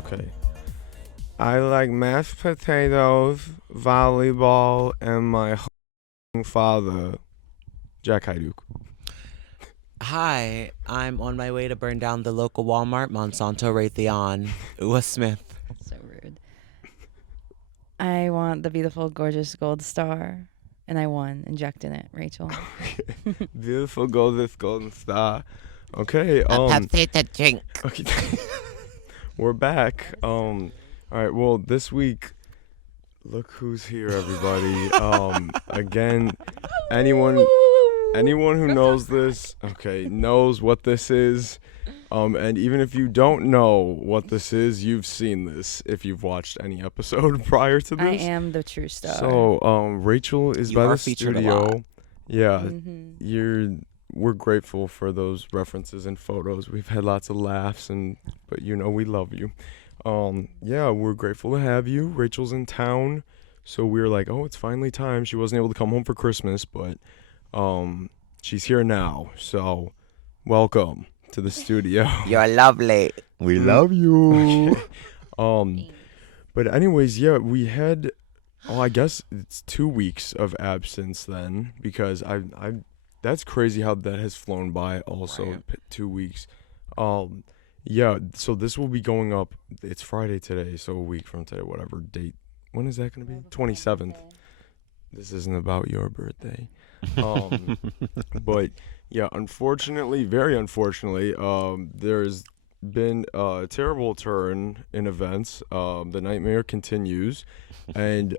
Okay. I like mashed potatoes, volleyball, and my father, Jack Hyduke. Hi, I'm on my way to burn down the local Walmart, Monsanto Raytheon. Ua Smith. So rude. I want the beautiful, gorgeous gold star, and I won. Inject in it, Rachel. Beautiful golden star. Okay, Pepsi to drink. okay. We're back. All right, well, this week, look who's here, everybody. Again, anyone who knows this, knows what this is. And even if you don't know what this is, you've seen this if you've watched any episode prior to this. I am the true star. So, Rachel is by the studio. Yeah, we're grateful for those references and photos. We've had lots of laughs, but we love you. We're grateful to have you. Rachel's in town, so we're like, oh, it's finally time. She wasn't able to come home for Christmas, but she's here now. So, welcome to the studio. You're lovely. We love you. But anyways, we had, I guess it's 2 weeks of absence then, because I that's crazy how that has flown by. Also, Right. 2 weeks. So this will be going up. It's Friday today, so a week from today, whatever date. When is that going to be? 27th. This isn't about your birthday. But yeah, unfortunately, very unfortunately, there's been a terrible turn in events. The nightmare continues, and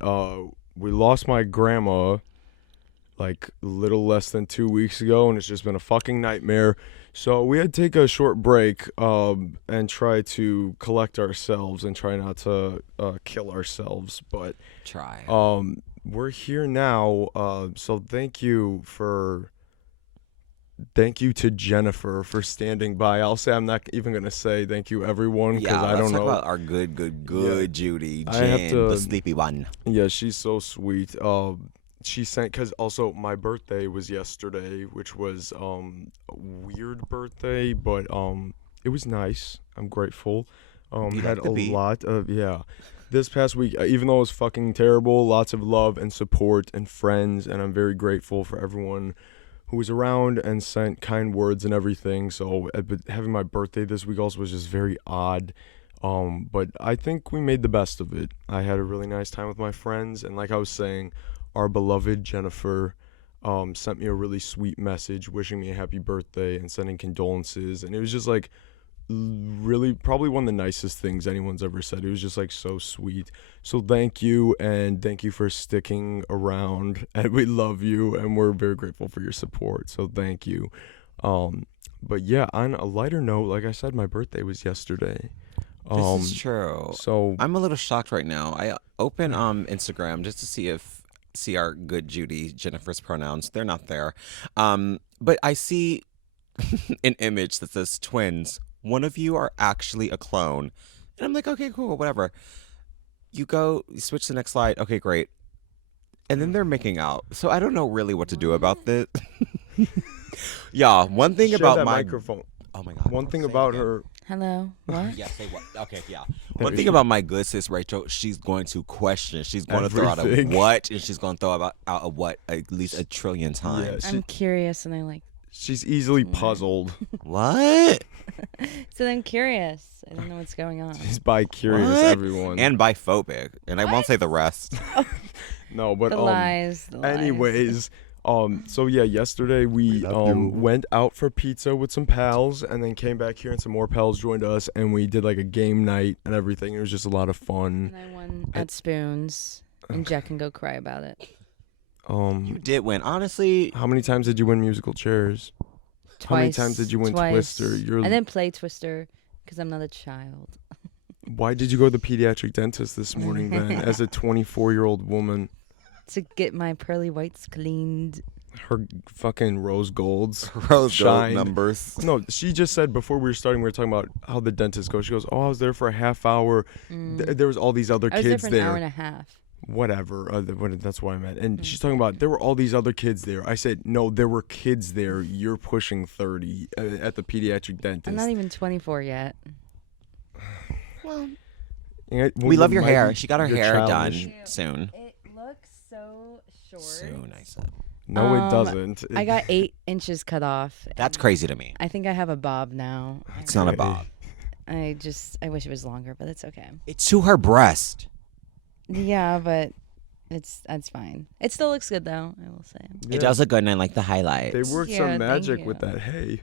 we lost my grandma like a little less than 2 weeks ago, and it's just been a fucking nightmare. So we had to take a short break and try to collect ourselves and try not to kill ourselves. But Try. we're here now. So thank you to Jennifer for standing by. I'll say I'm not even gonna say thank you everyone because I don't know. Let's talk about our good Judy, I have Jen, to- the sleepy one. Yeah, she's so sweet. She sent, because also my birthday was yesterday, which was a weird birthday, but it was nice. I'm grateful. You Had like the a beat. lot of this past week, even though it was fucking terrible, lots of love and support and friends, and I'm very grateful for everyone who was around and sent kind words and everything. So but having my birthday this week also was just very odd. But I think we made the best of it. I had a really nice time with my friends, and like I was saying, our beloved Jennifer sent me a really sweet message wishing me a happy birthday and sending condolences, and it was just like really probably one of the nicest things anyone's ever said. It was just like so sweet. So thank you, and thank you for sticking around, and we love you, and we're very grateful for your support. So thank you. But yeah, on a lighter note, like I said, my birthday was yesterday. This is true. So I'm a little shocked right now. I open Instagram just to see our good Judy, Jennifer's pronouns. They're not there. But I see an image that says twins. One of you are actually a clone. And I'm like, okay, cool, whatever. You switch to the next slide. Okay, great. And then they're making out. So I don't know really what to do about this. Yeah, one thing share about that my microphone. Oh my God. One thing Say it about again. her. Hello. What? Yeah, say what? Okay, yeah. One thing about my good sis Rachel, she's going to question. She's going to throw out a Everything. what, and she's going to throw out a what at least a trillion times. I'm curious, and I like. She's easily puzzled. What? So I'm curious. I don't know what's going on. She's bi-curious, What? everyone. And biphobic, and I won't say the rest. No, but The lies. anyways, so yeah, yesterday we went out for pizza with some pals, and then came back here and some more pals joined us, and we did like a game night and everything. It was just a lot of fun. And I won at Spoons, and Jack can go cry about it. You did win, honestly. How many times did you win musical chairs? Twice. How many times did you win Twice. Twister? I didn't play Twister because I'm not a child. Why did you go to the pediatric dentist this morning then, as a 24-year-old woman? To get my pearly whites cleaned. Her fucking rose golds. Rose gold shined. numbers. No, she just said before we were starting, we were talking about how the dentist goes. She goes, "Oh, I was there for a half hour. There was all these other I was there kids for an there. hour and a half. Whatever. That's what I meant." And she's talking about there were all these other kids there. I said, "No, there were kids there. You're pushing 30 at the pediatric dentist." I'm not even 24 yet. Well, We love your hair. She got her hair done soon. It looks so short. Soon, I said. No, it doesn't. I got 8 inches cut off. That's crazy to me. I think I have a bob now. It's not a bob. I wish it was longer, but it's okay. It's to her breast. Yeah, but that's fine. It still looks good though, I will say. It does look good, and I like the highlights. They worked some magic with that hay.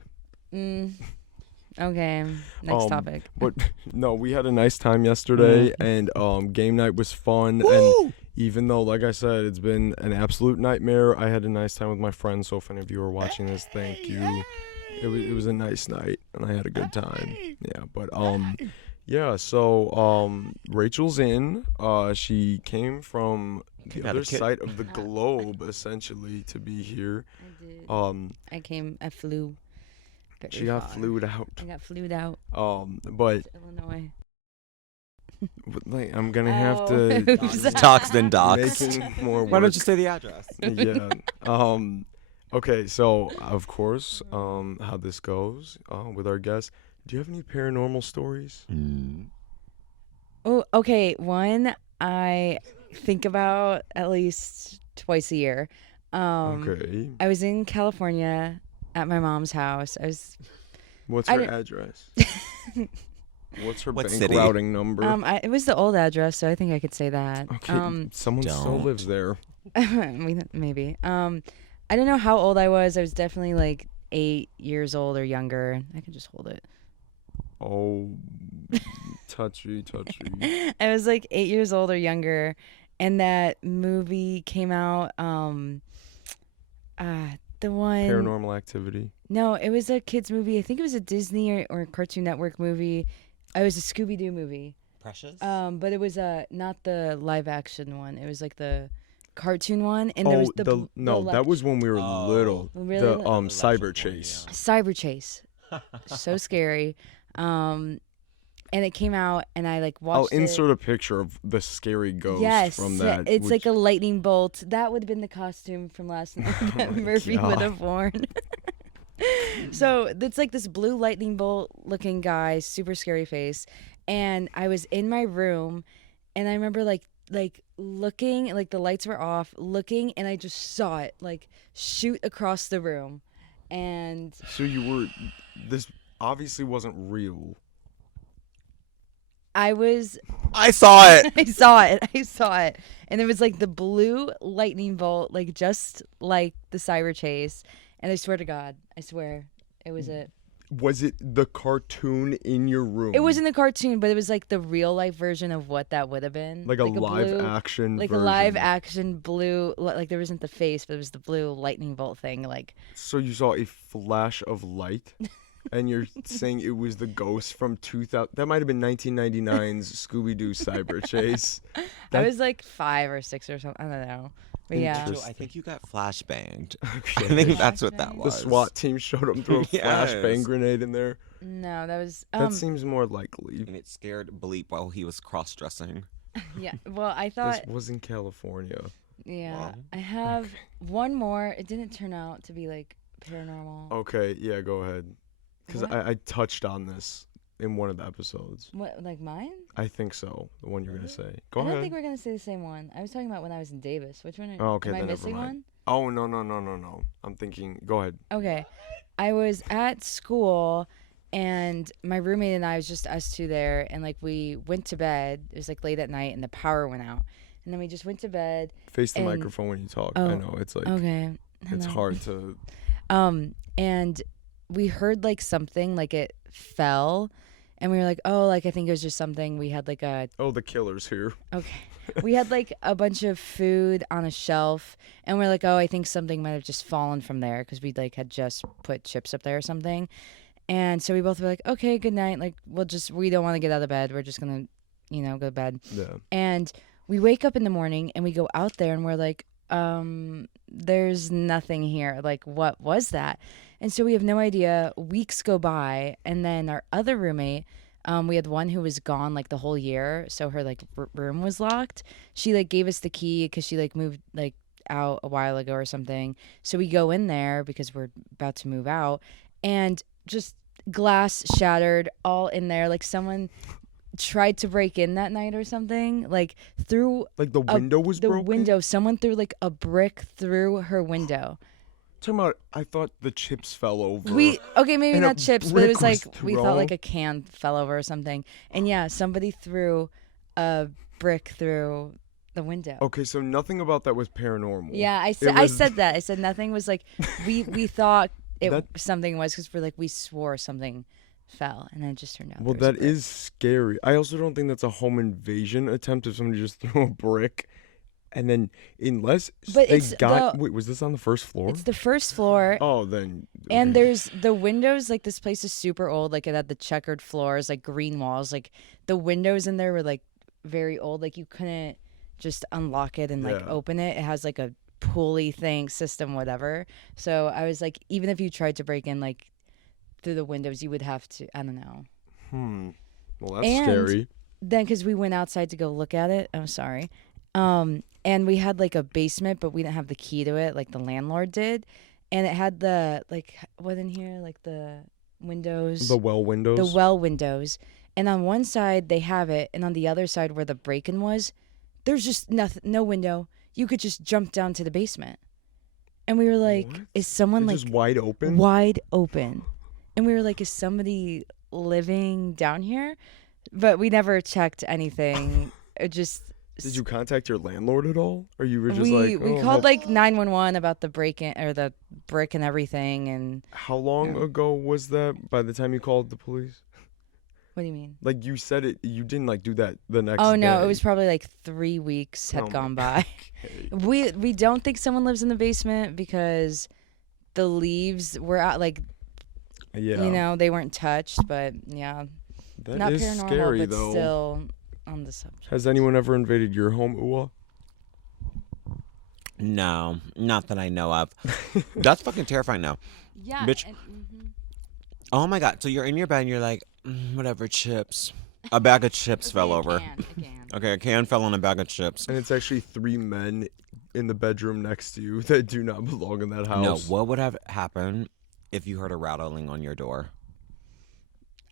Okay, next topic. But no, we had a nice time yesterday, and game night was fun. Woo! And even though, like I said, it's been an absolute nightmare, I had a nice time with my friends. So if any of you are watching this, thank you. It was a nice night, and I had a good time. Yeah, but yeah. So Rachel's in. She came from the other side of the globe, essentially, to be here. I did. I flew. She got flued out. I got flued out. But Illinois. Like, I'm gonna have to Docs then docs. making more work. Why don't you say the address? Yeah. Okay. So of course, how this goes with our guests. Do you have any paranormal stories? Oh, okay. One I think about at least twice a year. Okay. I was in California at my mom's house. What's her address? What's her What bank city? routing number? It was the old address, so I think I could say that. Okay. Someone still don't. lives there. Maybe. I don't know how old I was. I was definitely like 8 years old or younger. I could just hold it. Oh, touchy. I was like 8 years old or younger, and that movie came out. The one Paranormal Activity. No, it was a kids movie. I think it was a Disney or Cartoon Network movie. It was a Scooby-Doo movie. Precious? But it was not the live action one. It was like the cartoon one, and there was that was when we were little. Really The little? Cyber Chase. Cyber Chase. So scary. And it came out, and I like watched. I'll insert a picture of the scary ghost from that. It's like a lightning bolt. That would have been the costume from last night that Murphy would have worn. So it's like this blue lightning bolt looking guy, super scary face. And I was in my room, and I remember like looking, like the lights were off, looking, and I just saw it like shoot across the room. And so this obviously wasn't real. I saw it. I saw it. And it was like the blue lightning bolt, like just like the Cyber Chase. And I swear to God, it was it. Was it the cartoon in your room? It wasn't the cartoon, but it was like the real life version of what that would have been. Like a live action like version. a live action blue, like there wasn't the face, but it was the blue lightning bolt thing. Like. So you saw a flash of light? And you're saying it was the ghost from 2000? That might have been 1999's Scooby-Doo Cyber Chase. I was like 5 or 6 or something. I don't know. But yeah. I think you got flashbanged. Okay. I think that's what that was. The SWAT team showed him through a flashbang grenade in there. No, that was. That seems more likely. And it scared Bleep while he was cross-dressing. Yeah. Well, I thought. This was in California. Yeah. Wow. I have one more. It didn't turn out to be like paranormal. Okay. Yeah. Go ahead. Because I touched on this in one of the episodes. What, like mine? I think so. The one you're going to say. Go I ahead. don't think we're going to say the same one. I was talking about when I was in Davis. Which one? Oh, okay. Am I Then missing never mind. one? Oh, no. I'm thinking. Go ahead. Okay. I was at school, and my roommate and I, was just us two there, and like we went to bed. It was like late at night, and the power went out. And then we just went to bed. Face the microphone when you talk. I know. It's like. Okay. It's hard to. And we heard like something, like it fell, and we were like, oh, like I think it was just something. We had like Oh, the killer's here. Okay. We had like a bunch of food on a shelf, and we're like, oh, I think something might have just fallen from there because we like had just put chips up there or something. And so we both were like, okay, good night. Like we don't want to get out of bed. We're just gonna, go to bed. Yeah. And we wake up in the morning and we go out there and we're like, there's nothing here. Like, what was that? And so we have no idea. Weeks go by, and then our other roommate, we had one who was gone like the whole year, so her like room was locked. She like gave us the key because she like moved like out a while ago or something. So we go in there because we're about to move out, and just glass shattered all in there. Like someone tried to break in that night or something. Like through Like the window was the broken? window. Someone threw like a brick through her window. Talking about, I thought the chips fell over. Maybe and a not chips, but it brick was like was we thought like thrown. a can fell over or something. And yeah, somebody threw a brick through the window. Okay, so nothing about that was paranormal. Yeah, I was- said that. I said nothing was like we thought That- something was because we swore something fell, and then it just turned out. Well, there was a that is scary. I also don't think that's a home invasion attempt if somebody just threw a brick. And then, unless But they it's got. Wait, was this on the first floor? It's the first floor. Oh, then. And okay. there's the windows, like this place is super old, like it had the checkered floors, like green walls, like the windows in there were like very old, like you couldn't just unlock it and like Yeah. open it. It has like a pulley thing system, whatever. So I was like, even if you tried to break in like through the windows, you would have to, I don't know. Well, that's And scary. Then because we went outside to go look at it, I'm sorry. And we had like a basement, but we didn't have the key to it, like the landlord did. And it had the like what in here, like the windows, The well windows. the well windows. And on one side they have it, and on the other side where the break-in was, there's just nothing, no window. You could just jump down to the basement. And we were like, What? is someone It's like just wide open. wide open? And we were like, is somebody living down here? But we never checked anything. It just Did you contact your landlord at all, or you were just we like, oh, called like 911 about the break-in or the brick and everything. And How long Yeah. ago was that? By the time you called the police, what do you mean? like you said it, you didn't like do that the next. Oh no, day. it was probably like 3 weeks Oh had my gone by. Okay. We don't think someone lives in the basement because the leaves were out, like Yeah, you know, they weren't touched. But yeah, that not is paranormal, scary but though. still on the subject. Has anyone ever invaded your home, Ua? No, not that I know of. That's fucking terrifying now. Yeah, Bitch. Oh my god. So you're in your bed and you're like, whatever, chips. A bag of chips fell over. Okay, a can fell on a bag of chips. And it's actually 3 men in the bedroom next to you that do not belong in that house. No, what would have happened if you heard a rattling on your door?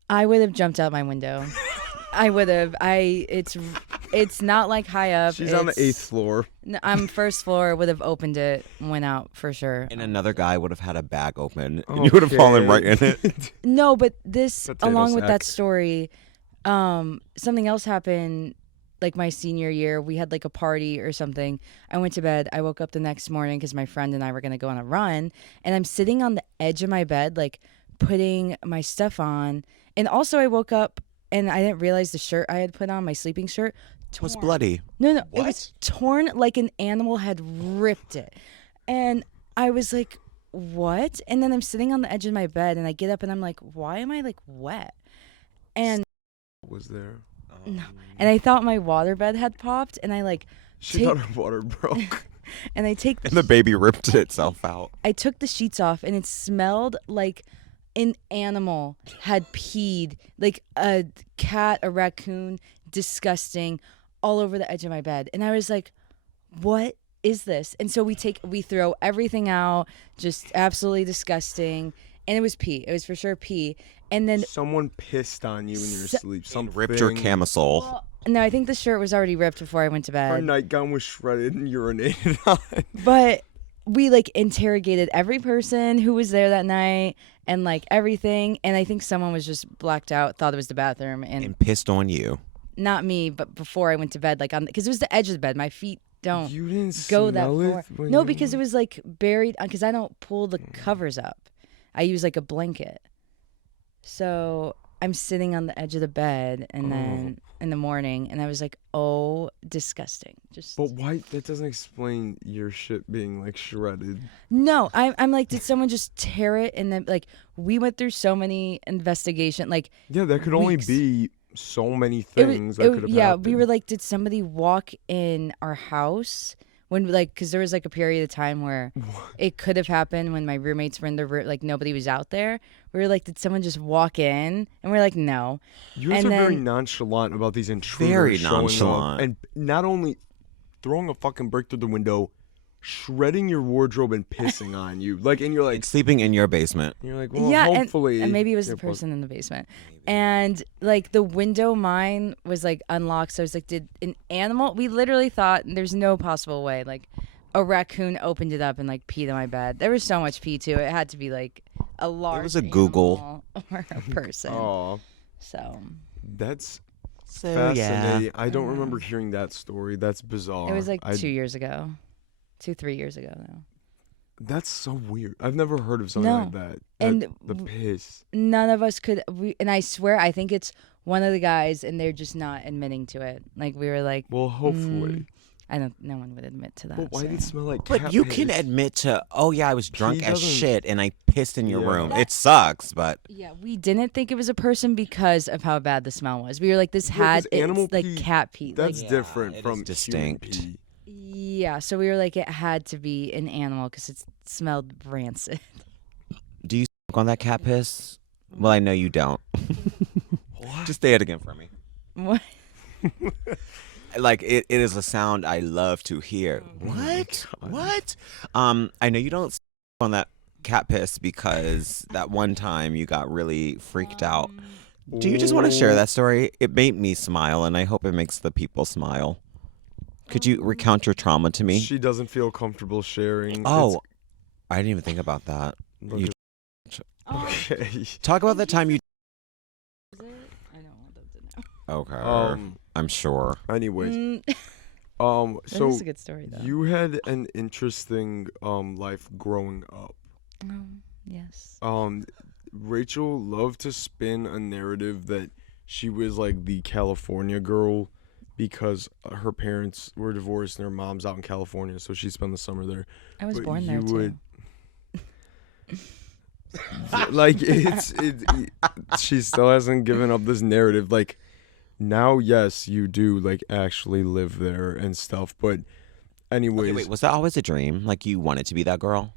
I would have jumped out my window. I would have. It's not like high up. She's on the 8th floor. I'm first floor. Would have opened it, went out for sure. And another guy would have had a bag open and you would have fallen right in it. No, but this Potato along with that sack. story, something else happened. Like my senior year, we had like a party or something. I went to bed. I woke up the next morning because my friend and I were gonna go on a run, and I'm sitting on the edge of my bed, like putting my stuff on. And also, I woke up and I didn't realize the shirt I had put on, my sleeping shirt, Was torn. bloody. No, it was torn like an animal had ripped it. And I was like, what? And then I'm sitting on the edge of my bed and I get up and I'm like, why am I like wet? And Was there? no. And I thought my waterbed had popped, and I like She Take- thought her water broke. and I take And the baby ripped itself out. I took the sheets off, and it smelled like an animal had peed, like a cat, a raccoon, disgusting, all over the edge of my bed. And I was like, what is this? And so we throw everything out, just absolutely disgusting. And it was pee. It was for sure pee. And then Someone pissed on you in your sleep. And Something ripped your camisole. well, no, I think the shirt was already ripped before I went to Her bed. nightgown was shredded and urinated on. But we like interrogated every person who was there that night and like everything. And I think someone was just blacked out, thought it was the bathroom, and pissed on you. not me, but before I went to bed, like because it was the edge of the bed. My feet don't You didn't go that smell far. it when No, you- because it was like buried. Because I don't pull the covers up. I use like a blanket. So I'm sitting on the edge of the bed, and then in the morning, and I was like, "Oh, disgusting!" Just But why? That doesn't explain your shit being like shredded. no. I'm like, did someone just tear it? And then like we went through so many investigation, like Yeah, there could only Weeks. be so many it was- things it that was- could have yeah, happened. we were like, did somebody walk in our house when like because there was like a period of time where it could have happened when my roommates were in the room, like nobody was out there. We were like, did someone just walk in? And we're like, no. You guys and are very then- nonchalant about these intruders Very showing up, nonchalant. and not only throwing a fucking brick through the window, shredding your wardrobe and pissing on you. Like, and you're like, sleeping in your basement. you're like, well, yeah, hopefully. and maybe it was you're the person in the basement. And like the window, mine was like unlocked. So I was like, did an animal? We literally thought there's no possible way. Like a raccoon opened it up and like peed on my bed. There was so much pee too. It had to be like a large. It was a Google animal or a person. Oh, So that's So fascinating. yeah. I don't remember hearing that story. That's bizarre. it was like 2 years ago, 3 years ago now. That's so weird. I've never heard of something No. like that. And The piss. None of us could. And I swear, I think it's one of the guys, and they're just not admitting to it. Like we were like, Well, hopefully. I don't. No one would admit to that. But why so. did it smell like cat But you piss? can admit to, oh yeah, I was drunk as doesn't- shit and I pissed in your Yeah. room. It sucks, but Yeah, we didn't think it was a person because of how bad the smell was. We were like, this Yeah, 'cause had animal it's like pee, cat pee. That's Like, Yeah, different it is from distinct. human pee. yeah, so we were like, it had to be an animal because it smelled rancid. do you suck on that cat piss? Well, I know you don't. Just say it again for me. What? Like it is a sound I love to hear. Oh What? I know you don't suck on that cat piss because that one time you got really freaked out. Do you just want to share that story? It made me smile, and I hope it makes the people smile. Could you recount your trauma to me? She doesn't feel comfortable sharing. Oh, I didn't even think about that. Look You at- okay. talk about the time you. I don't want them to know. Okay, I'm sure. Anyways, That so is a good story though. you had an interesting life growing up. Yes. Rachel loved to spin a narrative that she was like the California girl because her parents were divorced and her mom's out in California, so she spent the summer there. I was But born there you too. would- Like she still hasn't given up this narrative. Like now, yes, you do like actually live there and stuff. But anyways, Okay, wait, was that always a dream? Like you wanted to be that girl?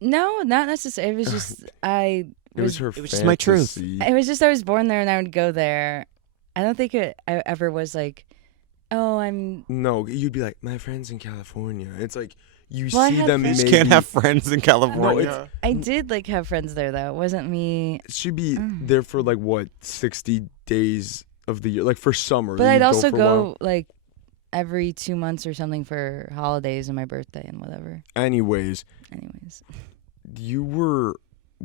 No, not necessarily. It was just it was her. It was just my truth. fantasy. It was just I was born there and I would go there. I don't think I ever was like, oh, I'm. No, you'd be like, my friends in California. It's like you Well, I see had them. friends- You Maybe just can't have friends in California. I did like have friends there though. It wasn't me. she'd be there for like what 60 days of the year, like for summer. But You'd I'd also for a while. go like every 2 months or something for holidays and my birthday and whatever. Anyways, Anyways, you were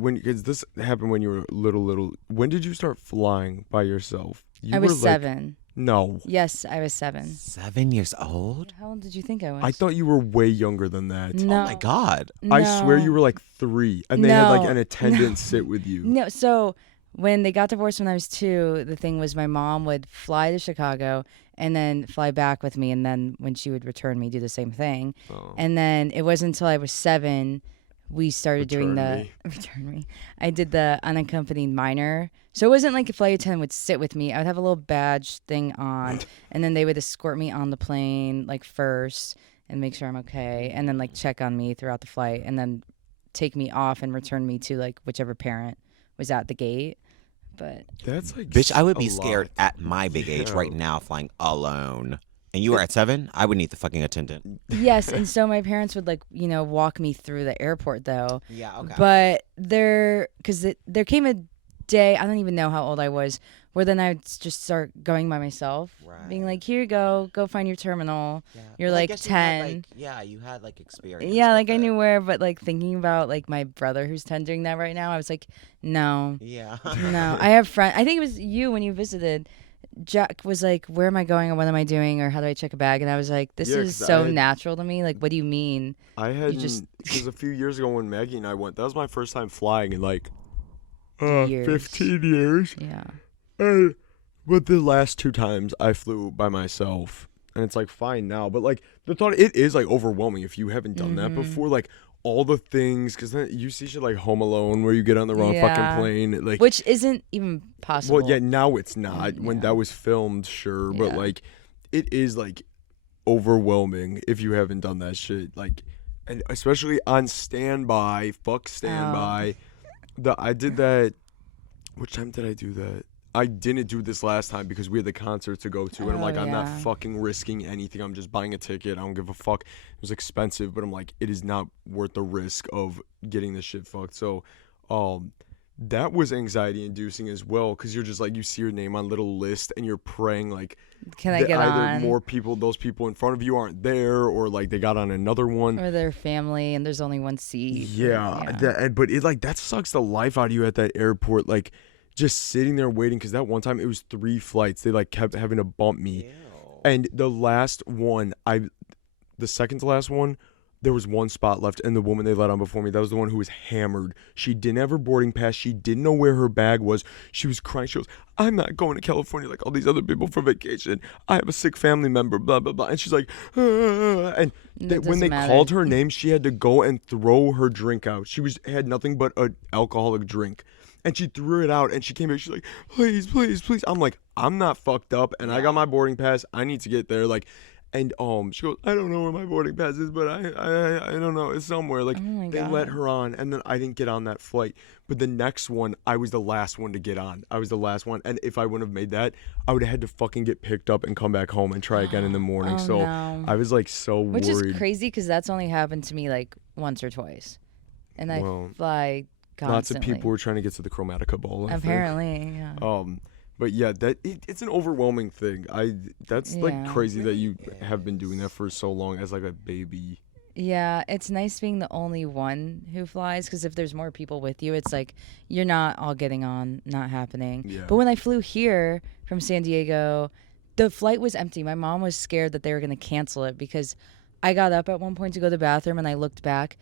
because this happened when you were little. When did you start flying by yourself? You I was were, like- 7. No, Yes, I was 7. 7 years old? How old did you think I was? I thought you were way younger than that. No. Oh my god. I swear No. you were like 3, and they had like No. an attendant sit with you. No, so when they got divorced when I was 2, the thing was my mom would fly to Chicago and then fly back with me, and then when she would return me, do the same thing. Oh. And then it wasn't until I was 7 we started doing Return the return me. I did the unaccompanied minor. So it wasn't like a flight attendant would sit with me. I would have a little badge thing on, and then they would escort me on the plane like first and make sure I'm okay, and then like check on me throughout the flight, and then take me off and return me to like whichever parent was at the gate. But That's like Bitch, I would be a scared lot. at my big age Yeah. right now flying alone. And you were at 7? I would need the fucking attendant. yes, and so my parents would like walk me through the airport though. Yeah, But there came a day, I don't even know how old I was, where then I would just start going by myself, being Right. like, here you go find your terminal. You're Well, I like guess you had, 10. you had like experience. Yeah, with like I it. knew where, but like thinking about like my brother who's 10 doing that right now, I was like, no, Yeah. no. I have friends. I think it was you when you visited. Jack was like, where am I going or what am I doing or how do I check a bag? And I was like, this Yeah, is 'cause so I had- natural to me. Like, what do you mean? I had just- because a few years ago when Maggie and I went, that was my first time flying in like Years. 15 years. Yeah. But the last 2 times I flew by myself, and it's like fine now. But like the thought, it is like overwhelming if you haven't done that before. Like all the things, because then you see shit like Home Alone where you get on the wrong Yeah. fucking plane. Like, Which isn't even possible. well, yeah, now it's not. When Yeah. that was filmed, sure, but Yeah. like it is like overwhelming if you haven't done that shit. Like, and especially on standby. Fuck standby. I did that. Which time did I do that? I didn't do this last time because we had the concert to go to, and I'm like, I'm not yeah. fucking risking anything. I'm just buying a ticket. I don't give a fuck. It was expensive, but I'm like, it is not worth the risk of getting this shit fucked. So, that was anxiety inducing as well, because you're just like, you see your name on little list and you're praying like Can I that get either on? more people, those people in front of you aren't there, or like they got on another one. Or their family, and there's only one seat. Yeah, but it like that sucks the life out of you at that airport, like just sitting there waiting, because that one time it was 3 flights. They like kept having to bump me, and the last one, the second to last one, there was 1 spot left, and the woman they let on before me, that was the one who was hammered. She didn't have her boarding pass. She didn't know where her bag was. She was crying. She goes, I'm not going to California like all these other people for vacation. I have a sick family member, blah, blah, blah. And she's like, and when they called her name, she had to go and throw her drink out. She had nothing but an alcoholic drink. And she threw it out, and she came back. She's like, please, please, please. I'm like, I'm not fucked up, and I got my boarding pass. I need to get there. Like, and she goes, I don't know where my boarding pass is, but I don't know, it's somewhere. Like, they let her on, and then I didn't get on that flight. But the next one, I was the last one to get on. I was the last one, and if I wouldn't have made that, I would have had to fucking get picked up and come back home and try again in the morning. No. I was like so Which worried. is crazy, because that's only happened to me like once or twice, and I fly constantly. Lots of people were trying to get to the Chromatica Ball. Apparently, yeah. But yeah, it's an overwhelming thing. That's like crazy that you have been doing that for so long as like a baby. Yeah, it's nice being the only one who flies, because if there's more people with you, it's like you're not all getting on, not happening. Yeah. But when I flew here from San Diego, the flight was empty. My mom was scared that they were going to cancel it, because I got up at one point to go to the bathroom and I looked back.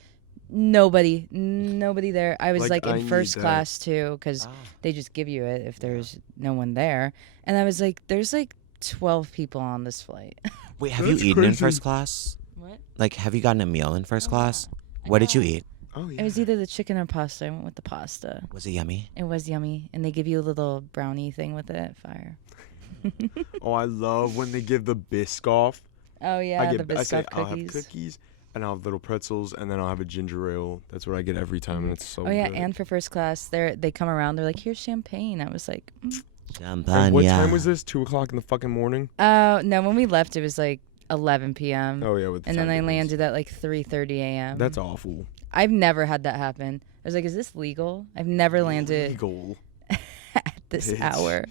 Nobody there. I was like in first class too, because they just give you it if there's no one there. And I was like, there's like 12 people on this flight. Wait, have you eaten in first class? What? Like, have you gotten a meal in first class? What did you eat? Oh yeah. It was either the chicken or pasta. I went with the pasta. Was it yummy? It was yummy, and they give you a little brownie thing with it. Fire. Oh, I love when they give the Biscoff. Oh yeah, the I say Biscoff I'll have cookies. cookies, and I'll have little pretzels, and then I'll have a ginger ale. That's what I get every time, and it's so Oh yeah, good. and for first class, they come around. They're like, "Here's champagne." I was like, Champagne. And what time was this? 2:00 in the fucking morning? "Oh no!" When we left, it was like 11 p.m. Oh yeah, with the and then I time difference. landed at like 3:30 a.m. That's awful. I've never had that happen. I was like, "Is this legal?" I've never landed Legal. at this Bitch. hour.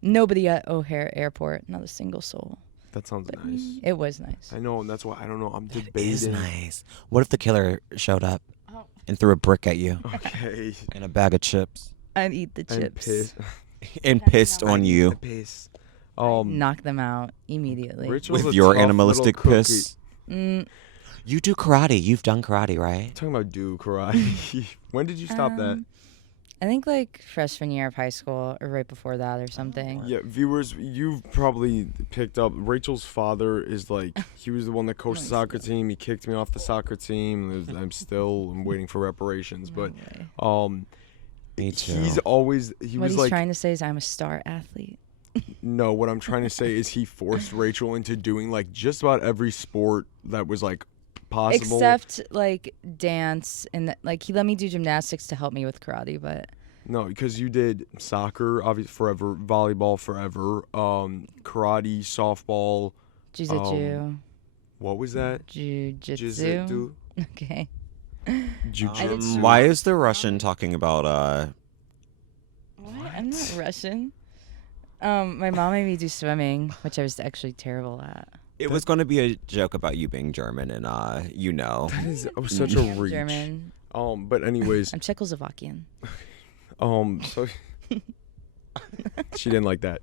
Nobody at O'Hare Airport, not a single soul. That sounds nice. It was nice. I know, and that's why I don't know. I'm It debating. is nice. What if the killer showed up Oh. and threw a brick at you Okay. and a bag of chips I'd eat the And chips. piss. and pissed on you Piss. Knock them out immediately. Rachel's with a your tough animalistic little cookie. piss? Mm, You do karate. You've done karate, right? Talking about do karate. When did you stop that? I think like freshman year of high school or right before that or something. Yeah, viewers, you've probably picked up. Rachel's father is like, he was the one that coached the soccer team. He kicked me off the soccer team. I'm waiting for reparations. But Me too. he What was he's like, trying to say is I'm a star athlete. no, what I'm trying to say is he forced Rachel into doing like just about every sport that was like possible. Except like dance and like he let me do gymnastics to help me with karate, but No, because you did soccer, obviously forever, volleyball forever, karate, softball. jiu-jitsu, What was that? jiu-jitsu. Jiu-jitsu. Okay. Jiu-jitsu. Why is the Russian talking about What? I'm not Russian. My mom made me do swimming, which I was actually terrible at. It was going to be a joke about you being German and you know. That is such a I'm reach. German. But anyways, I'm Czechoslovakian. so she didn't like that.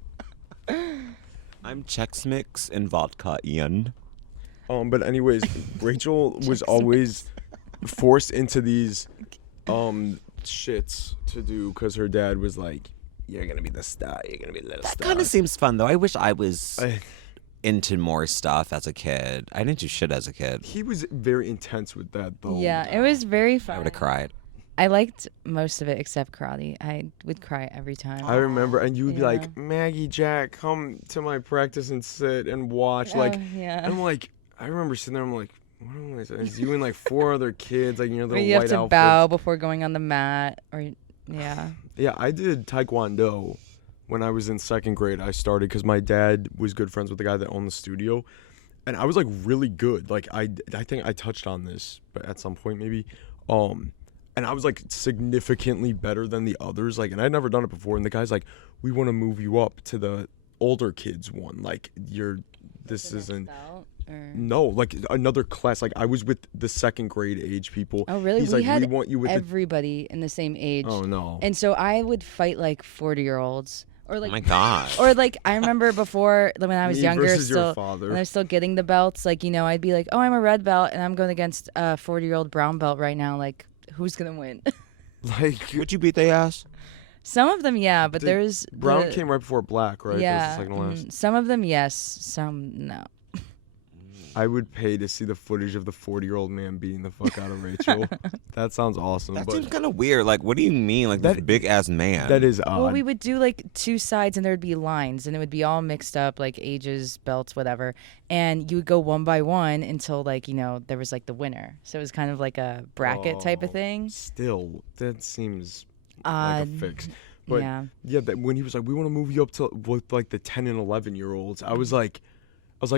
I'm Chex Mix and vodka, Ian. But anyways, Rachel was always forced into these shits to do because her dad was like, "You're gonna be the star. You're gonna be the little That star." kind of seems fun though. I wish I was into more stuff as a kid. I didn't do shit as a kid. He was very intense with that though. Yeah, it was very I fun. would have cried. I liked most of it except karate. I would cry every time. I remember, and you would be Yeah. like, "Maggie, Jack, come to my practice and sit and watch." Like, yeah. I'm like, I remember sitting there. I'm like, "What am I saying?" It's you and like 4 other kids, like in your Where little you white have to outfits. bow before going on the mat, or yeah. Yeah, I did Taekwondo when I was in second grade, I started because my dad was good friends with the guy that owned the studio, and I was like really good. Like I think I touched on this, but at some point maybe, and I was like significantly better than the others. Like, and I'd never done it before. And the guy's like, "We want to move you up to the older kids one. Like this isn't." No, like another class. Like I was with the second grade age people. Oh, really? He's We like, had we want you with everybody in the same age. Oh no. And so I would fight like 40-year-olds. Or Oh like, my gosh. or like I remember before when I was Me younger, versus your still father. when I was still getting the belts, like, you know, I'd be like, oh, I'm a red belt and I'm going against a 40-year-old brown belt right now. Like, who's gonna win? Like Would you beat their ass? Some of them, yeah, but The there's brown came right before black, right? That was Yeah, the second to last. some of them, yes, some no. I would pay to see the footage of the 40-year-old man beating the fuck out of Rachel. That sounds awesome. That but seems kind of weird. Like, what do you mean? Like, That- this big ass man. that is odd. Well, we would do like two sides and there'd be lines and it would be all mixed up, like ages, belts, whatever. And you would go one by one until like, you know, there was like the winner. So it was kind of like a bracket type of Oh, thing. Still, that seems like a Odd. fix. But Yeah. that when he was like, we want to move you up to with like the 10 and 11-year-olds, I was like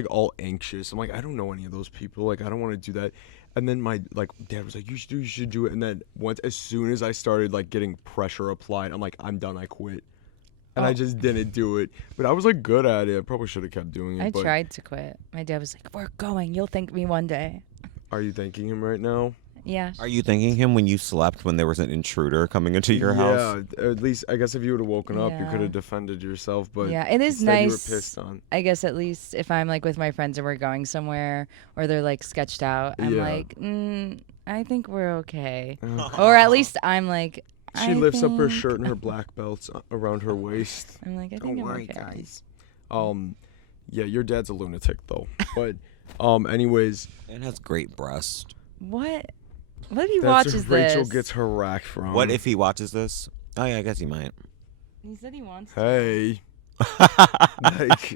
all anxious. I'm like, I don't know any of those people. Like, I don't want to do that. And then my like dad was like, you should do it. And then as soon as I started like getting pressure applied, I'm like, I'm done. I quit. And I Oh. just didn't do it. But I was like good at it. I probably should have kept doing it. I but tried to quit. My dad was like, we're going. You'll thank me one day. Are you thanking him right now? Yeah. Are you thanking him when you slept when there was an intruder coming into your house? Yeah, at least I guess if you would have woken up, you Yeah. could have defended yourself. But Yeah, it is instead nice. You were pissed on. I guess at least if I'm like with my friends and we're going somewhere or they're like sketched out, I'm Yeah. like, I think we're okay. Or at least I'm like, She I lifts up her think- shirt and her black belts around her waist. I'm like, I think I'm okay. Yeah, your dad's a lunatic though. But anyways, It has great breast. What? What if he that's watches where Rachel this? gets her rack from. What if he watches this? Oh yeah, I guess he might. He said he wants to. Hey, like,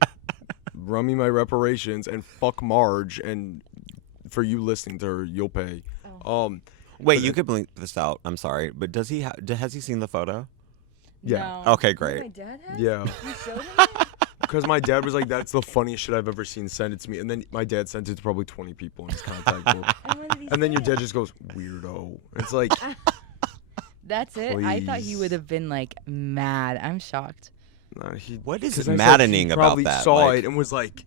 run me my reparations and fuck Marge, and for you listening to her, you'll pay. Wait, you could blink this out. I'm sorry, but does he has he seen the photo? Yeah. No. Okay, Oh, great. my dad has? Yeah. You showed him it? Because my dad was like, that's the funniest shit I've ever seen. Send it to me. And then my dad sent it to probably 20 people in his contact book. And what did he And then your say? dad just goes, weirdo. It's like, That's it? I thought he Please. would have been like mad. I'm shocked. nah, he. What is 'cause I said maddening he about probably that? saw Like- it and was like,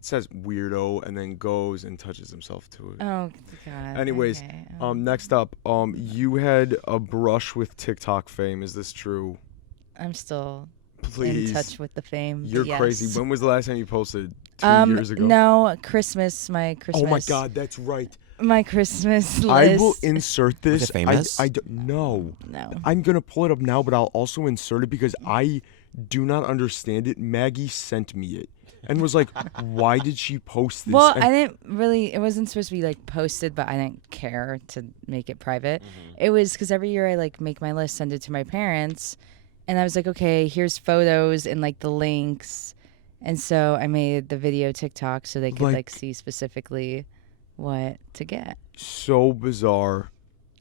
says weirdo, and then goes and touches himself to it. Oh, God. Anyways, okay. next up, you had a brush with TikTok fame. Is this true? I'm still Please. in touch with the fame. You're yes. crazy. When was the last time you posted? 2 years ago? No, Christmas. My Christmas. Oh my God, that's right. My Christmas list. I will insert this. it famous? I don't know. No. I'm gonna pull it up now, but I'll also insert it because I do not understand it. Maggie sent me it and was like, "Why did she post this?" Well, And- I didn't really. It wasn't supposed to be like posted, but I didn't care to make it private. It was because every year I like make my list, send it to my parents, and I was like, okay, here's photos and like the links, and so I made the video TikTok so they could Like- like see specifically what to get. so bizarre.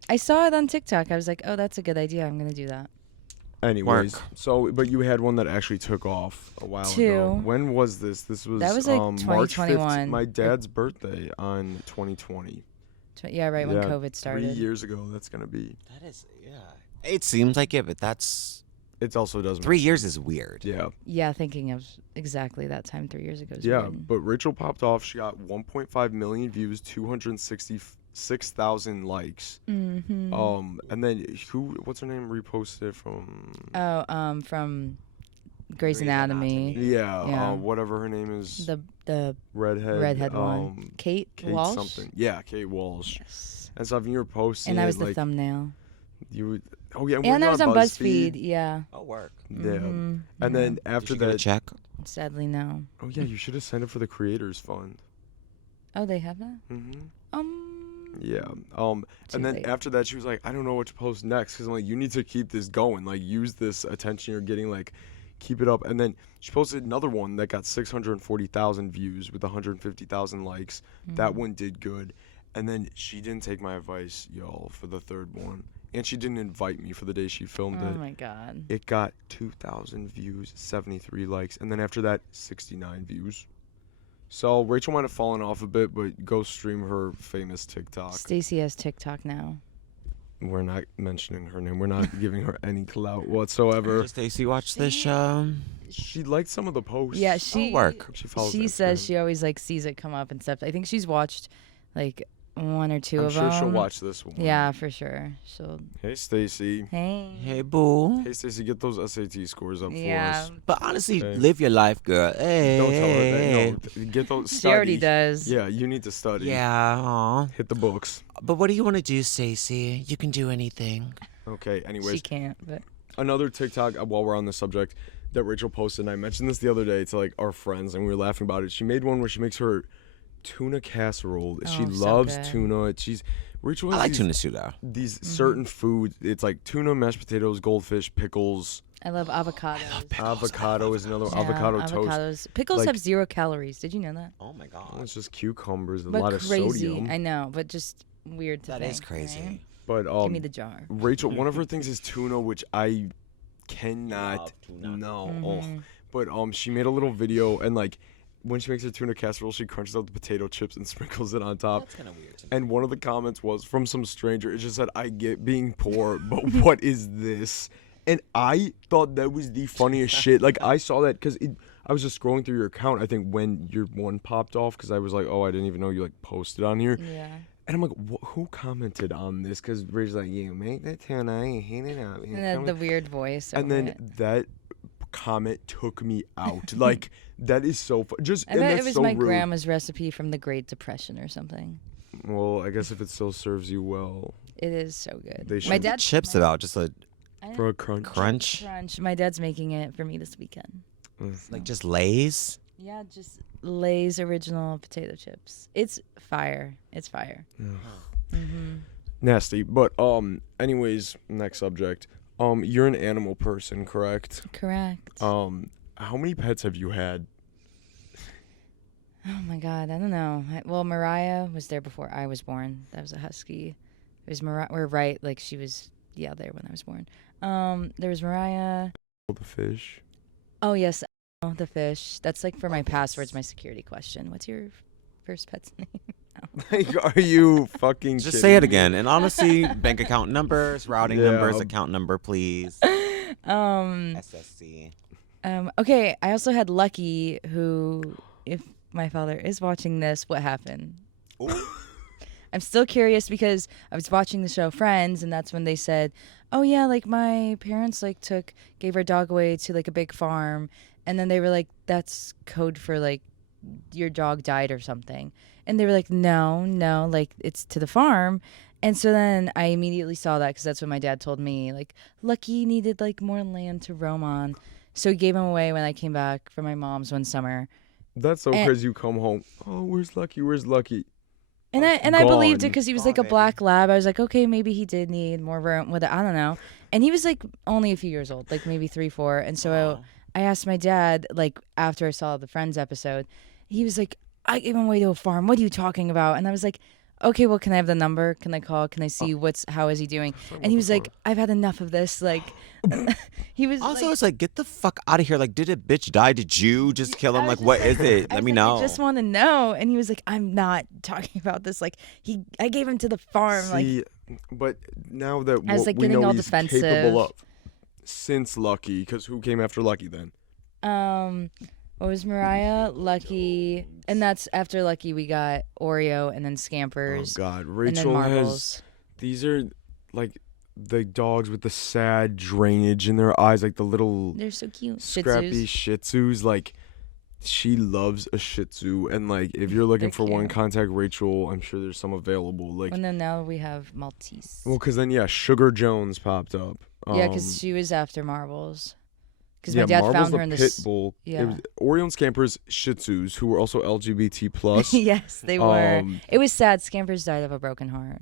I saw it on TikTok. I was like, oh, that's a good idea. I'm gonna do that. Anyways, Work. so but you had one that actually took off a while ago. Two. When was this? This was That was, like, March 5th, 2021. my dad's birthday on 2020. Yeah, right when Yeah, COVID started. 3 years ago. That's gonna be. That is, yeah. It seems like it, but that's It also doesn't. 3 years is weird. Yeah. Yeah, thinking of exactly that time 3 years ago. Is Yeah, weird. but Rachel popped off. She got 1.5 million views, 266,000 likes. Mm-hmm. And then what's her name reposted it from? Oh, from Grey's Grey's Anatomy. Anatomy. Yeah, Yeah. Whatever her name is. The redhead. one. Kate Walsh. something. Yeah, Kate Walsh. Yes. And stuff. And you were posting. And I was it, the like, thumbnail. You would. Oh yeah. And I was on BuzzFeed. Yeah. Oh, work. Yeah. Mhm. And then after Did you get a that. check? Sadly, no. Oh yeah, you should have signed up for the Creators Fund. Oh, they have that. Yeah. Too And then late. after that, she was like, I don't know what to post next because I'm like, you need to keep this going. Like, use this attention you're getting. Like, keep it up. And then she posted another one that got 640,000 views with 150,000 likes. That one did good. And then she didn't take my advice, y'all, for the third one. and she didn't invite me for the day she filmed Oh it. my god. It got 2,000 views, 73 likes, and then after that, 69 views. So Rachel might have fallen off a bit, but go stream her famous TikTok. Stacy has TikTok now. We're not mentioning her name. We're not giving her any clout whatsoever. Does Stacy watch this show? She liked some of the posts. Yeah, she work. She follows She Instagram. says she always like sees it come up and stuff. I think she's watched like one or two I'm of sure them. she'll watch this one. Yeah, for sure. She'll. Hey, Stacy. Hey. Hey, boo. Hey, Stacy, get those SAT scores up for Yeah. us. But honestly, Okay. live your life, girl. Hey. Don't tell her that. No, get those. She already study. does. Yeah, you need to study. Yeah, aw. Hit the books. But what do you want to do, Stacey? You can do anything. Okay, anyways. She can't, but Another TikTok, while we're on the subject, that Rachel posted, and I mentioned this the other day to like our friends, and we were laughing about it. She made one where she makes her tuna casserole. She Oh, so loves good. tuna. Rachel I has like these, tuna soup, though. these certain foods. It's like tuna, mashed potatoes, goldfish, pickles. I love avocados. Avocado is another Yeah, avocado toast. avocados. Pickles Like- have 0 calories. Did you know that? Oh, my Well, God. it's just cucumbers, a But lot of crazy. sodium. I know, but just weird to That think. is crazy. right? But Give me the jar. Rachel, one of her things is tuna, which I cannot. Love tuna. No. Mhm. But she made a little video, and like when she makes her tuna casserole, she crunches out the potato chips and sprinkles it on top. That's kind of weird to me. And one of the comments was from some stranger. It just said, "I get being poor, but what is this?" And I thought that was the funniest shit. Like I saw that because I was just scrolling through your account. I think when your one popped off, because I was like, "Oh, I didn't even know you like posted on here." Yeah. And I'm like, who commented on this? Because Ray's like, "You make that tuna, you hate it out." And then the weird voice. And over then it. that comment took me out. Like that is so just. I and bet that's it was so my rude. grandma's recipe from the Great Depression or something. Well, I guess if it still serves you well, It is so good. They My should- dad Chips about just a for a crunch. crunch. crunch. My dad's making it for me this weekend. Like just Lay's. Yeah, just Lay's original potato chips. It's fire. It's fire. Mm-hmm. Nasty. But anyways, next subject. You're an animal person, correct? Correct. How many pets have you had? Oh my God, I don't know. Well, Mariah was there before I was born. That was a husky. It was Mariah. We're right. Like she was, there when I was born. There was Mariah. The fish. Oh yes, the fish. That's like for my passwords, my security question. What's your first pet's name? Like, are you fucking Just kidding say it me? again. And honestly, bank account numbers, routing Yeah. numbers, account number, please. SSC. Okay. I also had Lucky, who, if my father is watching this, what happened? I'm still curious because I was watching the show Friends, and that's when they said, "Oh yeah, like my parents like gave our dog away to like a big farm," and then they were like, "That's code for like your dog died or something," and they were like, "No, like it's to the farm." And so then I immediately saw that because that's what my dad told me. Like Lucky needed like more land to roam on, so he gave him away when I came back from my mom's one summer. That's so And- crazy. You come home. Oh, where's Lucky? Where's Lucky? And I believed it Gone. because he was like a black lab. I was like, okay, maybe he did need more room with it. I don't know. And he was like only a few years old, like maybe 3, 4. And so I asked my dad, like after I saw the Friends episode, he was like, "I gave him away to a farm. What are you talking about?" And I was like, "Okay, well, can I have the number? Can I call? Can I see how is he doing?" And he was like, "I've had enough of this." Like, he was Also, like, it's like, get the fuck out of here. Like, did a bitch die? Did you just kill him? I was Like, what just is it? I Let was me like, know. I just want to know. And he was like, "I'm not talking about this. Like, I gave him to the farm." Like, See, but now that I was, what like, we getting know all he's defensive. capable of, since Lucky, because who came after Lucky then? what was Mariah, Lucky, and that's after Lucky we got Oreo and then Oh Scampers God, and then Rachel has. Marbles. These are like the dogs with the sad drainage in their eyes, like the little They're so cute. Shih scrappy Tzus. Shih Tzus. Like she loves a Shih Tzu, and like if you're looking They're for one, cute. contact Rachel. I'm sure there's some available. Like, And then now we have Maltese. well, because then Sugar Jones popped up. Yeah, because she was after Marbles. Because yeah, my dad Marbles found the her in pit this. bull. Yeah. It was Oreo and Scampers Shih Tzus, who were also LGBT plus. Yes, they were. Um, It was sad. Scampers died of a broken heart